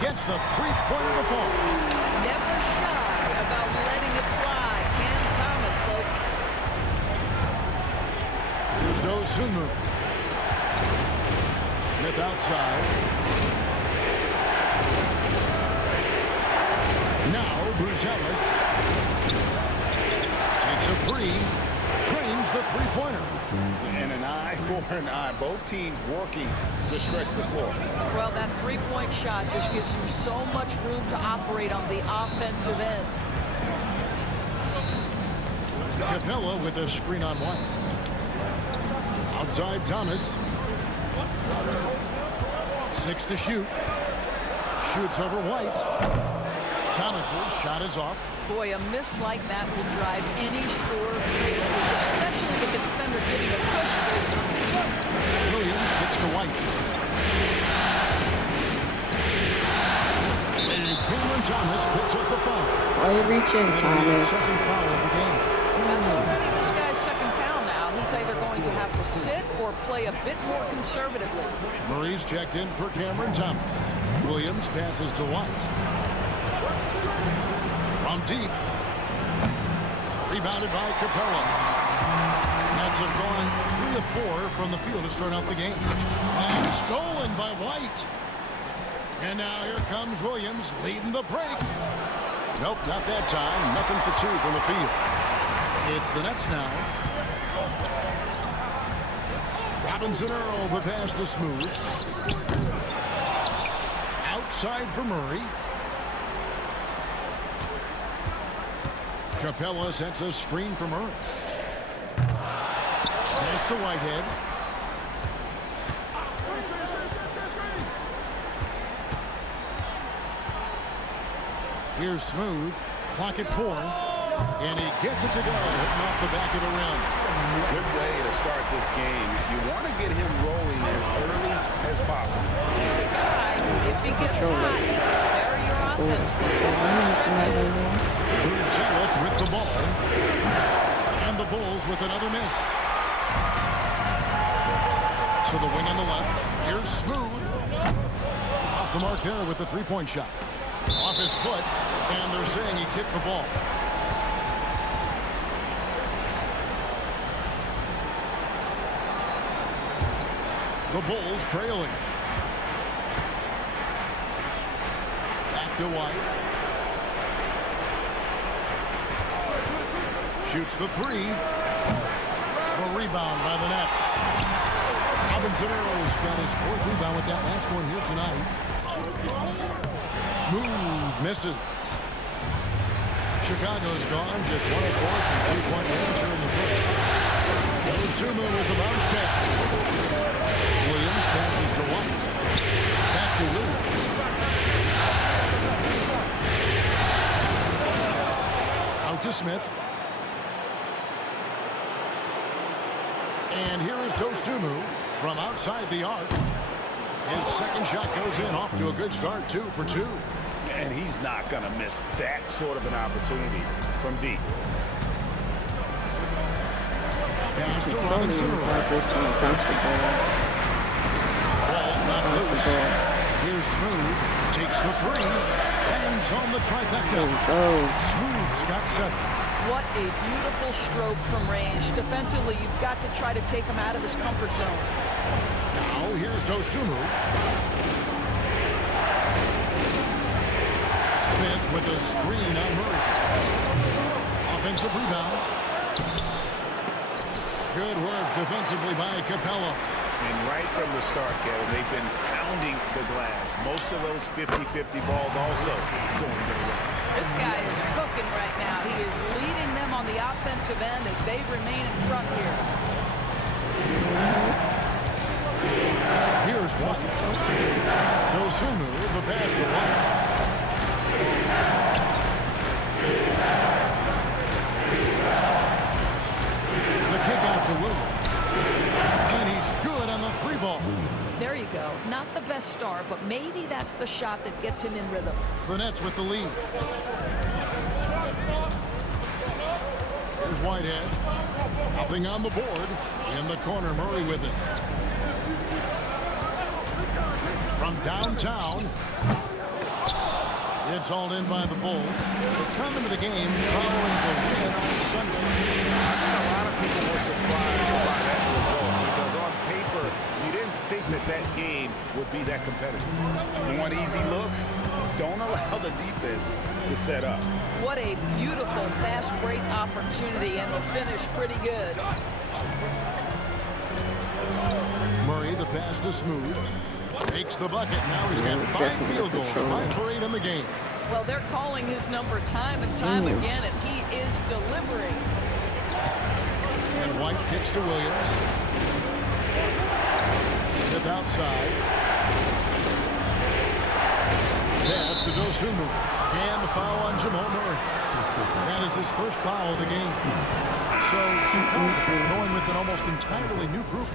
Gets the three-pointer to fall. Never shy about letting it fly. Cam Thomas, folks. Here's Dosunmu. Smith outside. Now Buzelis takes a three. Trains the three-pointer. And an eye for an eye. Both teams working to stretch the floor. Well, that three-point shot just gives you so much room to operate on the offensive end. Capella with a screen on White. Outside Thomas. 6 to shoot. Shoots over White. Thomas's shot is off. Boy, a miss like that will drive any scorer crazy, especially with the defender getting a push. Williams gets to White. And Cameron Thomas puts up the foul. Why are you reaching, Thomas? Second foul of the game. That's already this guy's second foul now. He's either going to have to sit or play a bit more conservatively. Murray's checked in for Cameron Thomas. Williams passes to White. From deep. Rebounded by Capella. Nets have gone 3 of 4 from the field to start out the game. And stolen by White. And now here comes Williams leading the break. Nope, not that time. Nothing for 2 from the field. It's the Nets now. Robinson Earl, the pass to Smooth. side for Murray. Capella sets a screen for Murray. Pass to Whitehead. Here's Smooth. Clock at 4. And he gets it to go, hitting off the back of the rim. Good way to start this game. You want to get him rolling as early as possible. He's a guy who, if he gets hot, he can carry your offense. Brucelis with the ball. And the Bulls with another miss. To the wing on the left. Here's Smooth. Off the mark there with the three-point shot. Off his foot, and they're saying he kicked the ball. The Bulls trailing. Back to White. Shoots the three. A rebound by the Nets. Robinson-Earls got his 4th rebound with that last one here tonight. Smooth misses. Chicago's gone just 1 of 4 from three-point range here in the first. Dosunmu with the bounce back. Williams passes to White. Back to Williams. Out to Smith. And here is Dosunmu from outside the arc. His second shot goes in, off to a good start, 2 for 2. And he's not going to miss that sort of an opportunity from deep. Pass to Robinson-Earls. Ball not loose. Here's Smooth. Takes the three. Hangs on the trifecta. Smooth's got 7. What a beautiful stroke from range. Defensively, you've got to try to take him out of his comfort zone. Now here's Dosunmu. Smith with a screen on Murray. Offensive rebound. Good work defensively by Capella. And right from the start, Kevin, they've been pounding the glass. Most of those 50-50 balls also going their way. This guy is cooking right now. He is leading them on the offensive end as they remain in front here. Here's White. Dosunmu, the pass to White. The kick out to Williams. And he's good on the 3-ball. There you go. Not the best start, but maybe that's the shot that gets him in rhythm. The Nets with the lead. Here's Whitehead. Nothing on the board. In the corner, Murray with it. From downtown. It's all in by the Bulls. They come into the game following the win on Sunday. I think a lot of people were surprised by that result because on paper, you didn't think that that game would be that competitive. You want easy looks? Don't allow the defense to set up. What a beautiful fast break opportunity, and the finish pretty good. Murray, the pass to Smooth. Makes the bucket. Now he's got 5 field goals, 5 for 8 in the game. Well, they're calling his number time and time again, and he is delivering. And White kicks to Williams. Smith outside. Pass to Dosunmu. And the foul on Jamal Murray. That is his first foul of the game. So Chicago going with an almost entirely new group.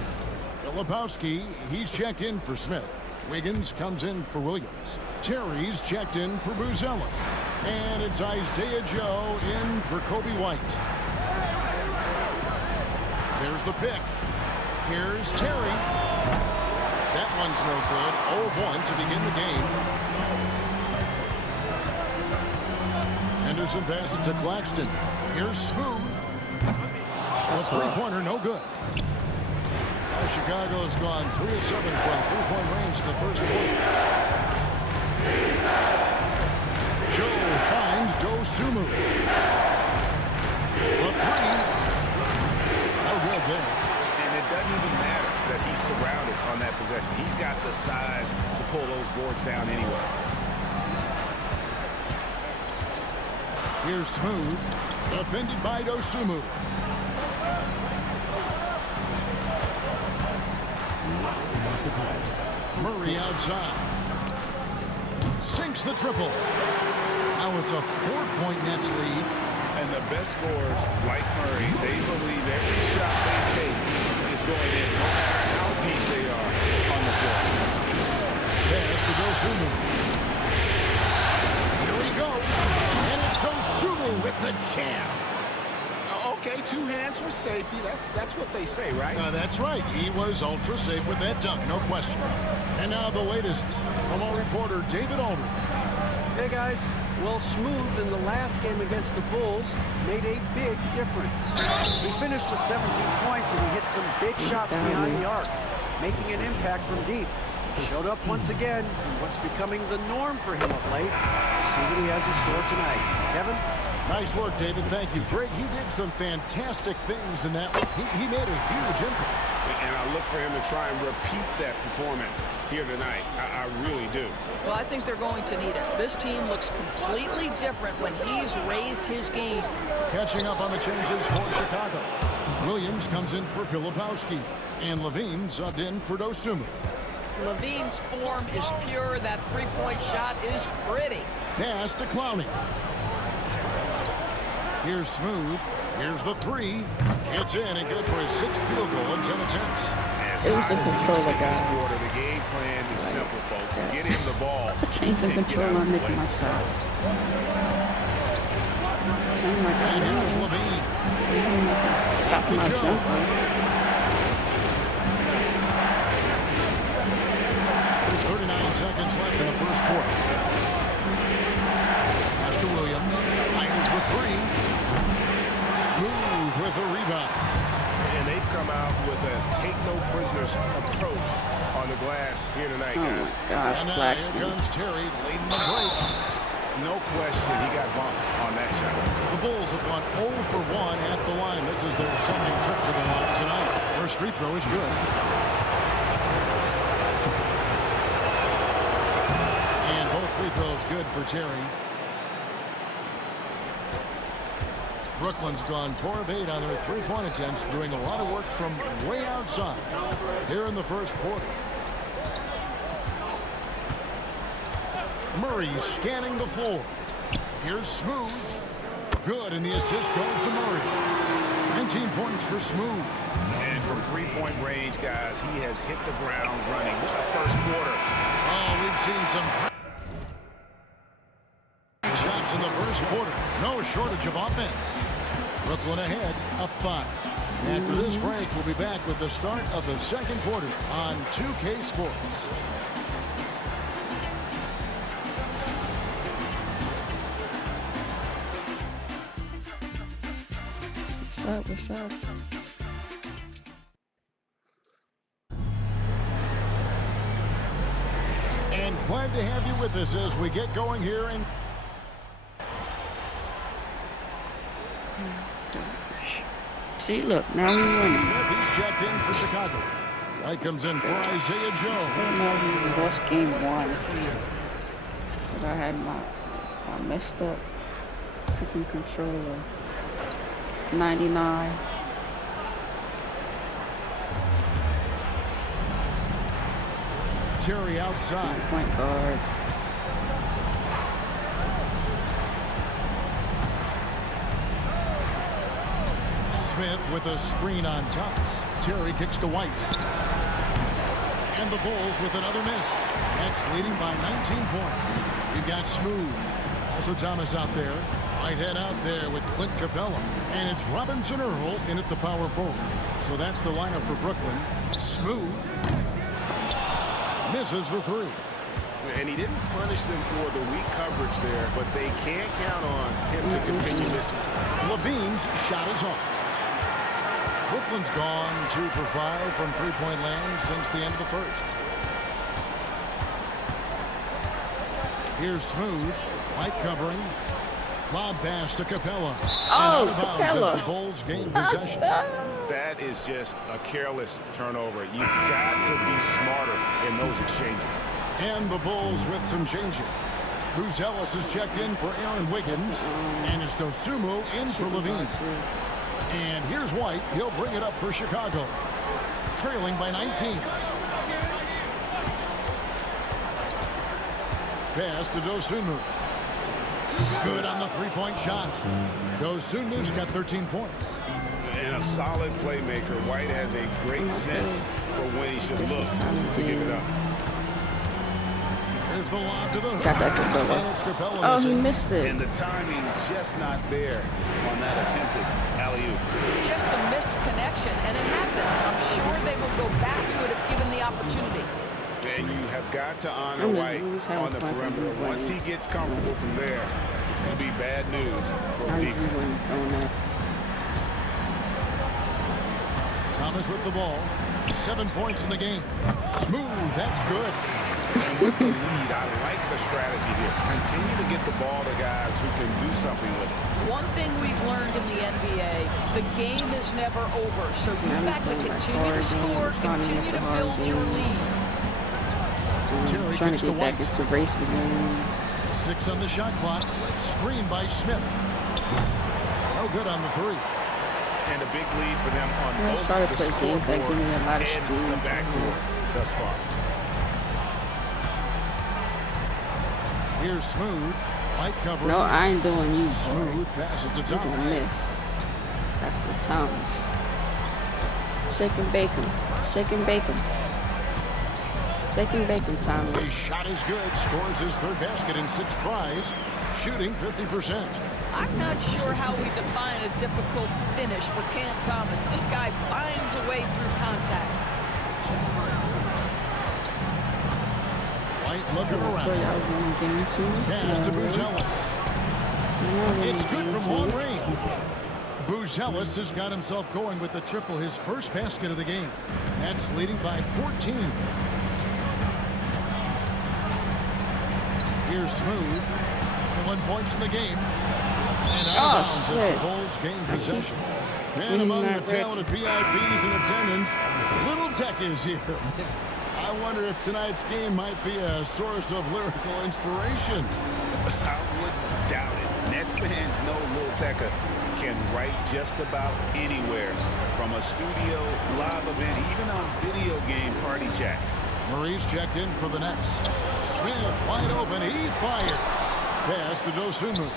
Lebowski, he's checked in for Smith. Wiggins comes in for Williams. Terry's checked in for Brucelis. And it's Isaiah Joe in for Kobe White. There's the pick. Here's Terry. That one's no good. 0-1 to begin the game. Henderson passes to Claxton. Here's Smooth. A three-pointer, no good. Chicago's gone 3 of 7 from three-point range in the first quarter. Joe finds Dosunmu. The three. No good there. And it doesn't even matter that he's surrounded on that possession. He's got the size to pull those boards down anyway. Here's Smooth. Defended by Dosunmu. Murray outside. Sinks the triple. Now it's a 4-point Nets lead. And the best scorers, like Murray, they believe every shot they take is going in, no matter how deep they are on the floor. Pass to Dosunmu. Here he goes. And it's Dosunmu with the jam. Okay, 2 hands for safety. That's what they say, right? That's right. He was ultra safe with that dunk, no question. And now the latest from our reporter, David Aldridge. Hey, guys. Well, Smooth in the last game against the Bulls made a big difference. He finished with 17 points, and he hit some big shots behind the arc, making an impact from deep. He showed up once again in what's becoming the norm for him of late. See what he has in store tonight. Kevin? Nice work, David. Thank you. Great. He did some fantastic things in that. He made a huge impact. And I look for him to try and repeat that performance here tonight. I really do. Well, I think they're going to need it. This team looks completely different when he's raised his game. Catching up on the changes for Chicago. Williams comes in for Filipowski. And Levine subbed in for Dosunmu. Levine's form is pure. That three-point shot is pretty. Pass to Clowney. Here's Smooth. Here's the 3. It's in and good for his 6th field goal in 10 attempts. It was the controller, guys. The game plan is simple, folks. Get him the ball. I changed the controller and making my shots. I'm like, and here's Levine. Stop my jumper. There's 39 seconds left in the first quarter. Pass to Williams. Fires the 3. Smooth with the rebound. And they've come out with a take-no-prisoners approach on the glass here tonight, guys. Oh, my gosh, and now here comes Terry leading the break. No question, he got bumped on that shot. The Bulls have gone 0 for 1 at the line. This is their second trip to the line tonight. First free throw is good. And both free throws good for Terry. Brooklyn's gone 4 of 8 on their 3-point attempts, doing a lot of work from way outside here in the first quarter. Murray scanning the floor. Here's Smooth. Good, and the assist goes to Murray. 19 points for Smooth. And from 3-point range, guys, he has hit the ground running. What a first quarter. Oh, we've seen some shots in the first quarter. No shortage of offense. Brooklyn ahead, up 5. After this break, we'll be back with the start of the second quarter on 2K Sports. What's up? And glad to have you with us as we get going here in See, look, now we're winning. He's checked in for Chicago. Right comes in for Isaiah Joe. Still not even lost game 1. But I had my messed up freaking controller. 99. Terry outside. Point guard. Smith with a screen on Thomas. Terry kicks to White. And the Bulls with another miss. Nets leading by 19 points. We've got Smooth. Also Thomas out there. Whitehead out there with Clint Capella. And it's Robinson Earl in at the power forward. So that's the lineup for Brooklyn. Smooth. Misses the 3. And he didn't punish them for the weak coverage there, but they can't count on him to continue missing. Levine's shot is off. Brooklyn's gone 2 for 5 from three-point land since the end of the first. Here's Smooth. White covering. Lob pass to Capella. Oh, and out of bounds Capella. as the Bulls gain possession. That is just a careless turnover. You've got to be smarter in those exchanges. And the Bulls with some changes. Buzelis is checked in for Aaron Wiggins. And it's Dosunmu in for Levine. And here's White. He'll bring it up for Chicago. Trailing by 19. Pass to Dosunmu. Good on the three-point shot. Dosunmu's got 13 points. And a solid playmaker. White has a great sense for when he should look to give it up. Here's the lob to the hook. Got that Capella. Oh, he missed it. And the timing just not there on that attempted alley-oop. Just a missed connection, and it happens. I'm sure they will go back to it if given the opportunity. And you have got to honor White on the perimeter. Once he gets comfortable from there, it's going to be bad news for defense. Thomas with the ball. 7 points in the game. Smooth. That's good. And with the lead, I like the strategy here. Continue to get the ball to guys who can do something with it. One thing we've learned in the NBA, the game is never over. So you've got to continue to score, continue to build your lead. Terry Trying kicks to to get back White. into racing games. 6 on the shot clock. Screen by Smith. No good on the three. And a big lead for them on I both try to the play games that give me a lot of scoreboard screen and the backboard thus far. Here's Smooth. White covering. No, I ain't doing you. Smooth passes to You're gonna Thomas. miss. That's for Thomas. Shake and bake him. Shake and bake him. Shake and bake him, Thomas. His shot is good. Scores his third basket in 6 tries. Shooting 50%. I'm not sure how we define a difficult finish for Cam Thomas. This guy finds a way through contact. White looking around. Pass to Buzelis. It's good from long range. Buzelis has got himself going with the triple, his first basket of the game. That's leading by 14. Here's Smooth. 1 points in the game. And out of bounds as the Bulls gain possession. And among the talented VIPs in attendance, Little Tech is here. I wonder if tonight's game might be a source of lyrical inspiration. I wouldn't doubt it. Nets fans know Lil Tecca can write just about anywhere, from a studio, live event, even on video game party chats. Murray's checked in for the Nets. Smith wide open. He fires. Pass to Dosunmu.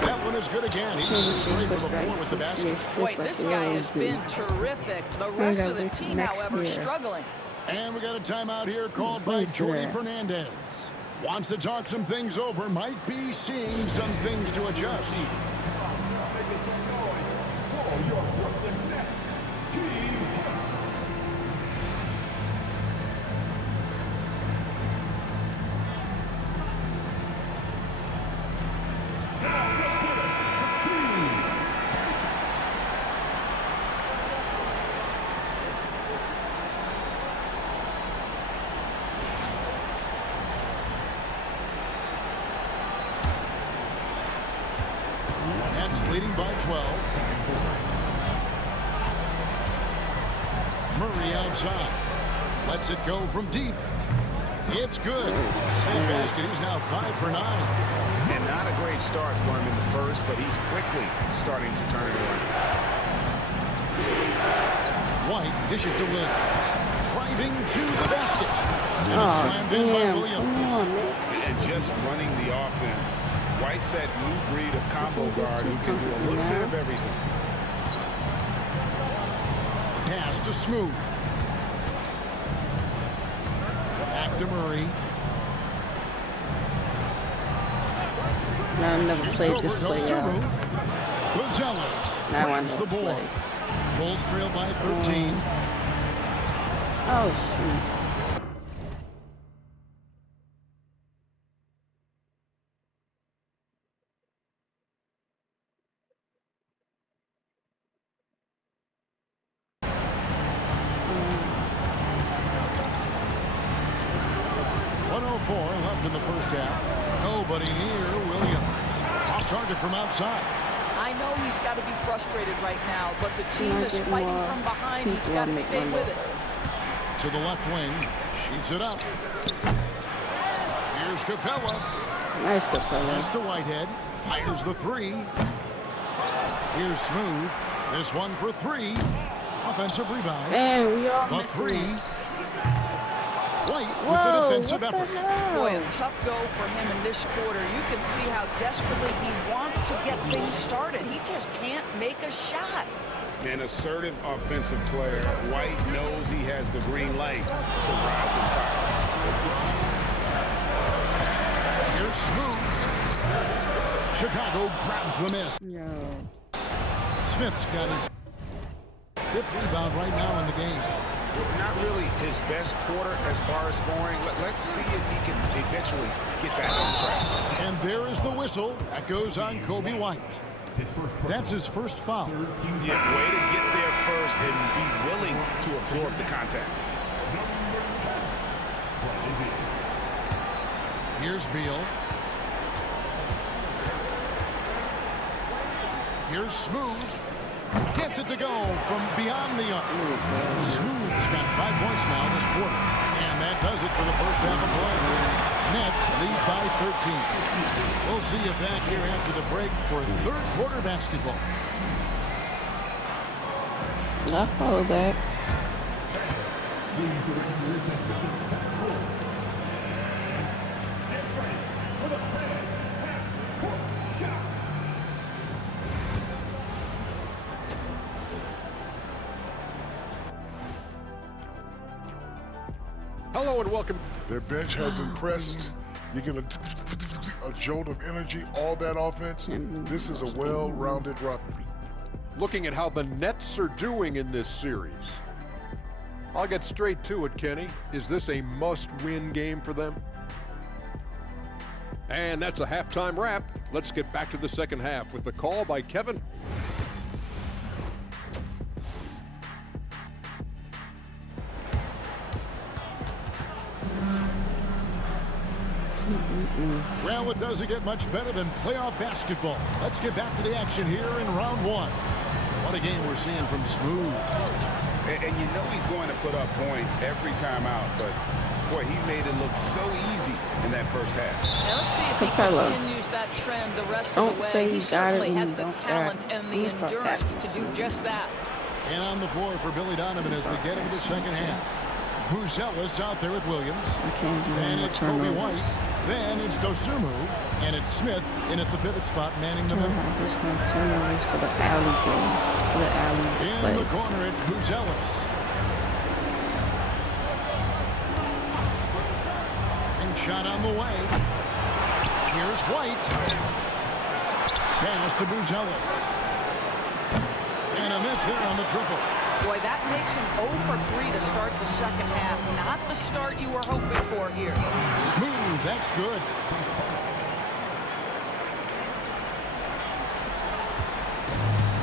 That one is good again. He's 6 straight from the floor with the basket. Boy, this guy has been terrific. The rest of the team, however, struggling. And we got a timeout here called by Jordy Fernandez. Wants to talk some things over. Might be seeing some things to adjust. Leading by 12. Murray outside. Lets it go from deep. It's good. And basket. He's now 5 for 9. And not a great start for him in the first, but he's quickly starting to turn it around. White dishes to Williams. Driving to the basket. And it's slammed in by Williams. And just running the offense. White's that new breed of combo guard who can do a little bit of everything. Pass to Smooth. Back to Murray. Now I never played this play out. Buzelis. Now I Grabs never the board. play. Bulls trail by 13. Oh, shoot. Left in the first half. Nobody near Williams. Off target from outside. I know he's got to be frustrated right now, but the team is fighting from behind. He's got to stay with it. to the left wing. Sheets it up. Here's Capella. Nice Capella. Pass to Whitehead. Fires the three. Here's Smooth. This one for three. Offensive rebound. Damn, we all the three. White Whoa, with the defensive effort. Boy, a tough go for him in this quarter. You can see how desperately he wants to get things started. He just can't make a shot. An assertive offensive player. White knows he has the green light to rise and fire. Here's Smooth. Chicago grabs the miss. Yo. Smith's got his 5th rebound right now in the game. Not really his best quarter as far as scoring. Let's see if he can eventually get that on track. And there is the whistle. That goes on Kobe White. That's his first foul. Yeah, way to get there first and be willing to absorb the contact. Here's Beal. Here's Smooth. Gets it to go from beyond the arc. Smooth's got 5 points now this quarter. And that does it for the first half of play. Nets lead by 13. We'll see you back here after the break for third quarter basketball. I'll follow back. Hello and welcome. Their bench has impressed. You get a jolt of energy, all that offense. This is a well-rounded run. Looking at how the Nets are doing in this series. I'll get straight to it, Kenny. Is this a must-win game for them? And that's a halftime wrap. Let's get back to the second half with the call by Kevin. Well, it doesn't get much better than playoff basketball. Let's get back to the action here in round one. What a game we're seeing from Smooth. And you know he's going to put up points every time out, but boy, he made it look so easy in that first half. Now let's see if he continues that trend the rest of the way. He certainly has the talent and the endurance to do just that. And on the floor for Billy Donovan as we get into the second half. Buzelis out there with Williams. Then it's Kobe White. Then it's Dosunmu. And it's Smith in at the pivot spot, manning the middle. This one turns to the alley game. To the alley play. In the corner, it's Buzelis. And shot on the way. Here's White. Pass to Buzelis. And a miss there on the triple. Boy, that makes him 0 for 3 to start the second half. Not the start you were hoping for here. Smooth, that's good.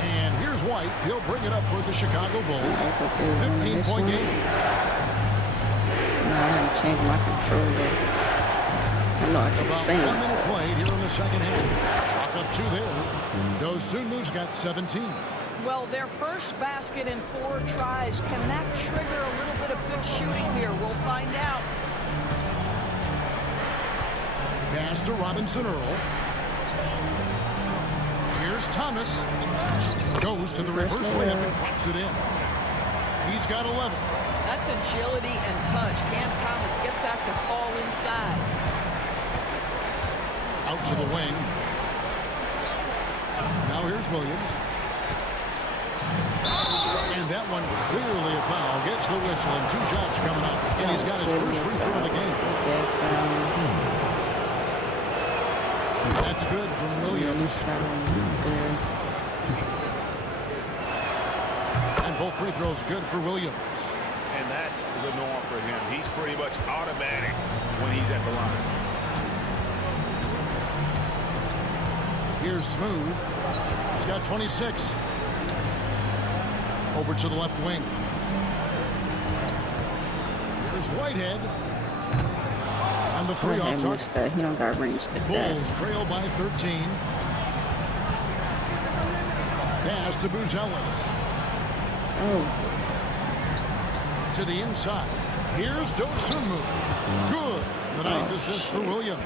And here's White. He'll bring it up for the Chicago Bulls. 15-point game. No, I haven't changed my controller. I know I can sing. 1 minute played here in the second half. Chalk up 2 there. Dosunmu's got 17. Well, their first basket in 4 tries. Can that trigger a little bit of good shooting here? We'll find out. Pass to Robinson Earl. Here's Thomas. Goes to the reverse layup and drops it in. He's got 11. That's agility and touch. Cam Thomas gets that to fall inside. Out to the wing. Now here's Williams. And that one clearly a foul. Gets the whistle and 2 shots coming up. And he's got his first free throw of the game. That's good from Williams. And both free throws good for Williams. And that's the norm for him. He's pretty much automatic when he's at the line. Here's Smooth. He's got 26. Over to the left wing. Here's Whitehead. And the 3 off target. He don't got range like that. Bulls trail by 13. Pass to Buzelis. Oh. To the inside. Here's Dosunmu. Good. The nice assist for Williams.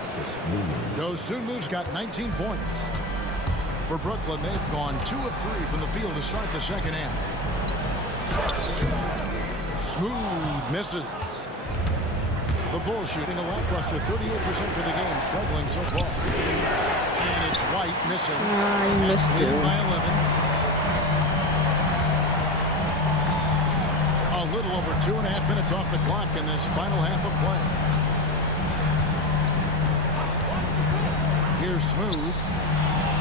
Dosunmu's got 19 points. For Brooklyn, they've gone 2 of 3 from the field to start the second half. Smooth misses. The Bulls shooting a lackluster 38% for the game, struggling so far. And it's White missing. He missed it. By 11. A little over 2.5 minutes off the clock in this final half of play. Here's Smooth.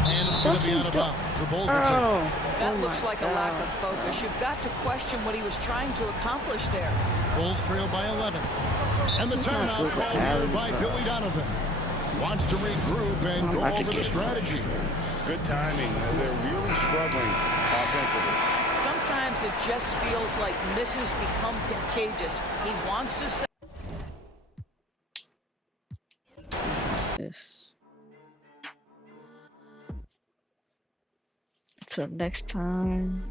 And it's going to be out of bounds. The Bulls will take it. That looks like a lack of focus. You've got to question what he was trying to accomplish there. Bulls trail by 11. And the timeout called here by Billy Donovan. Wants to regroup and go over the strategy. Good timing. They're really struggling offensively. Sometimes it just feels like misses become contagious. He wants to say this. Till next time.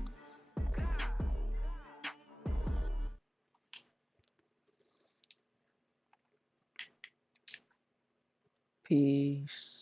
Peace.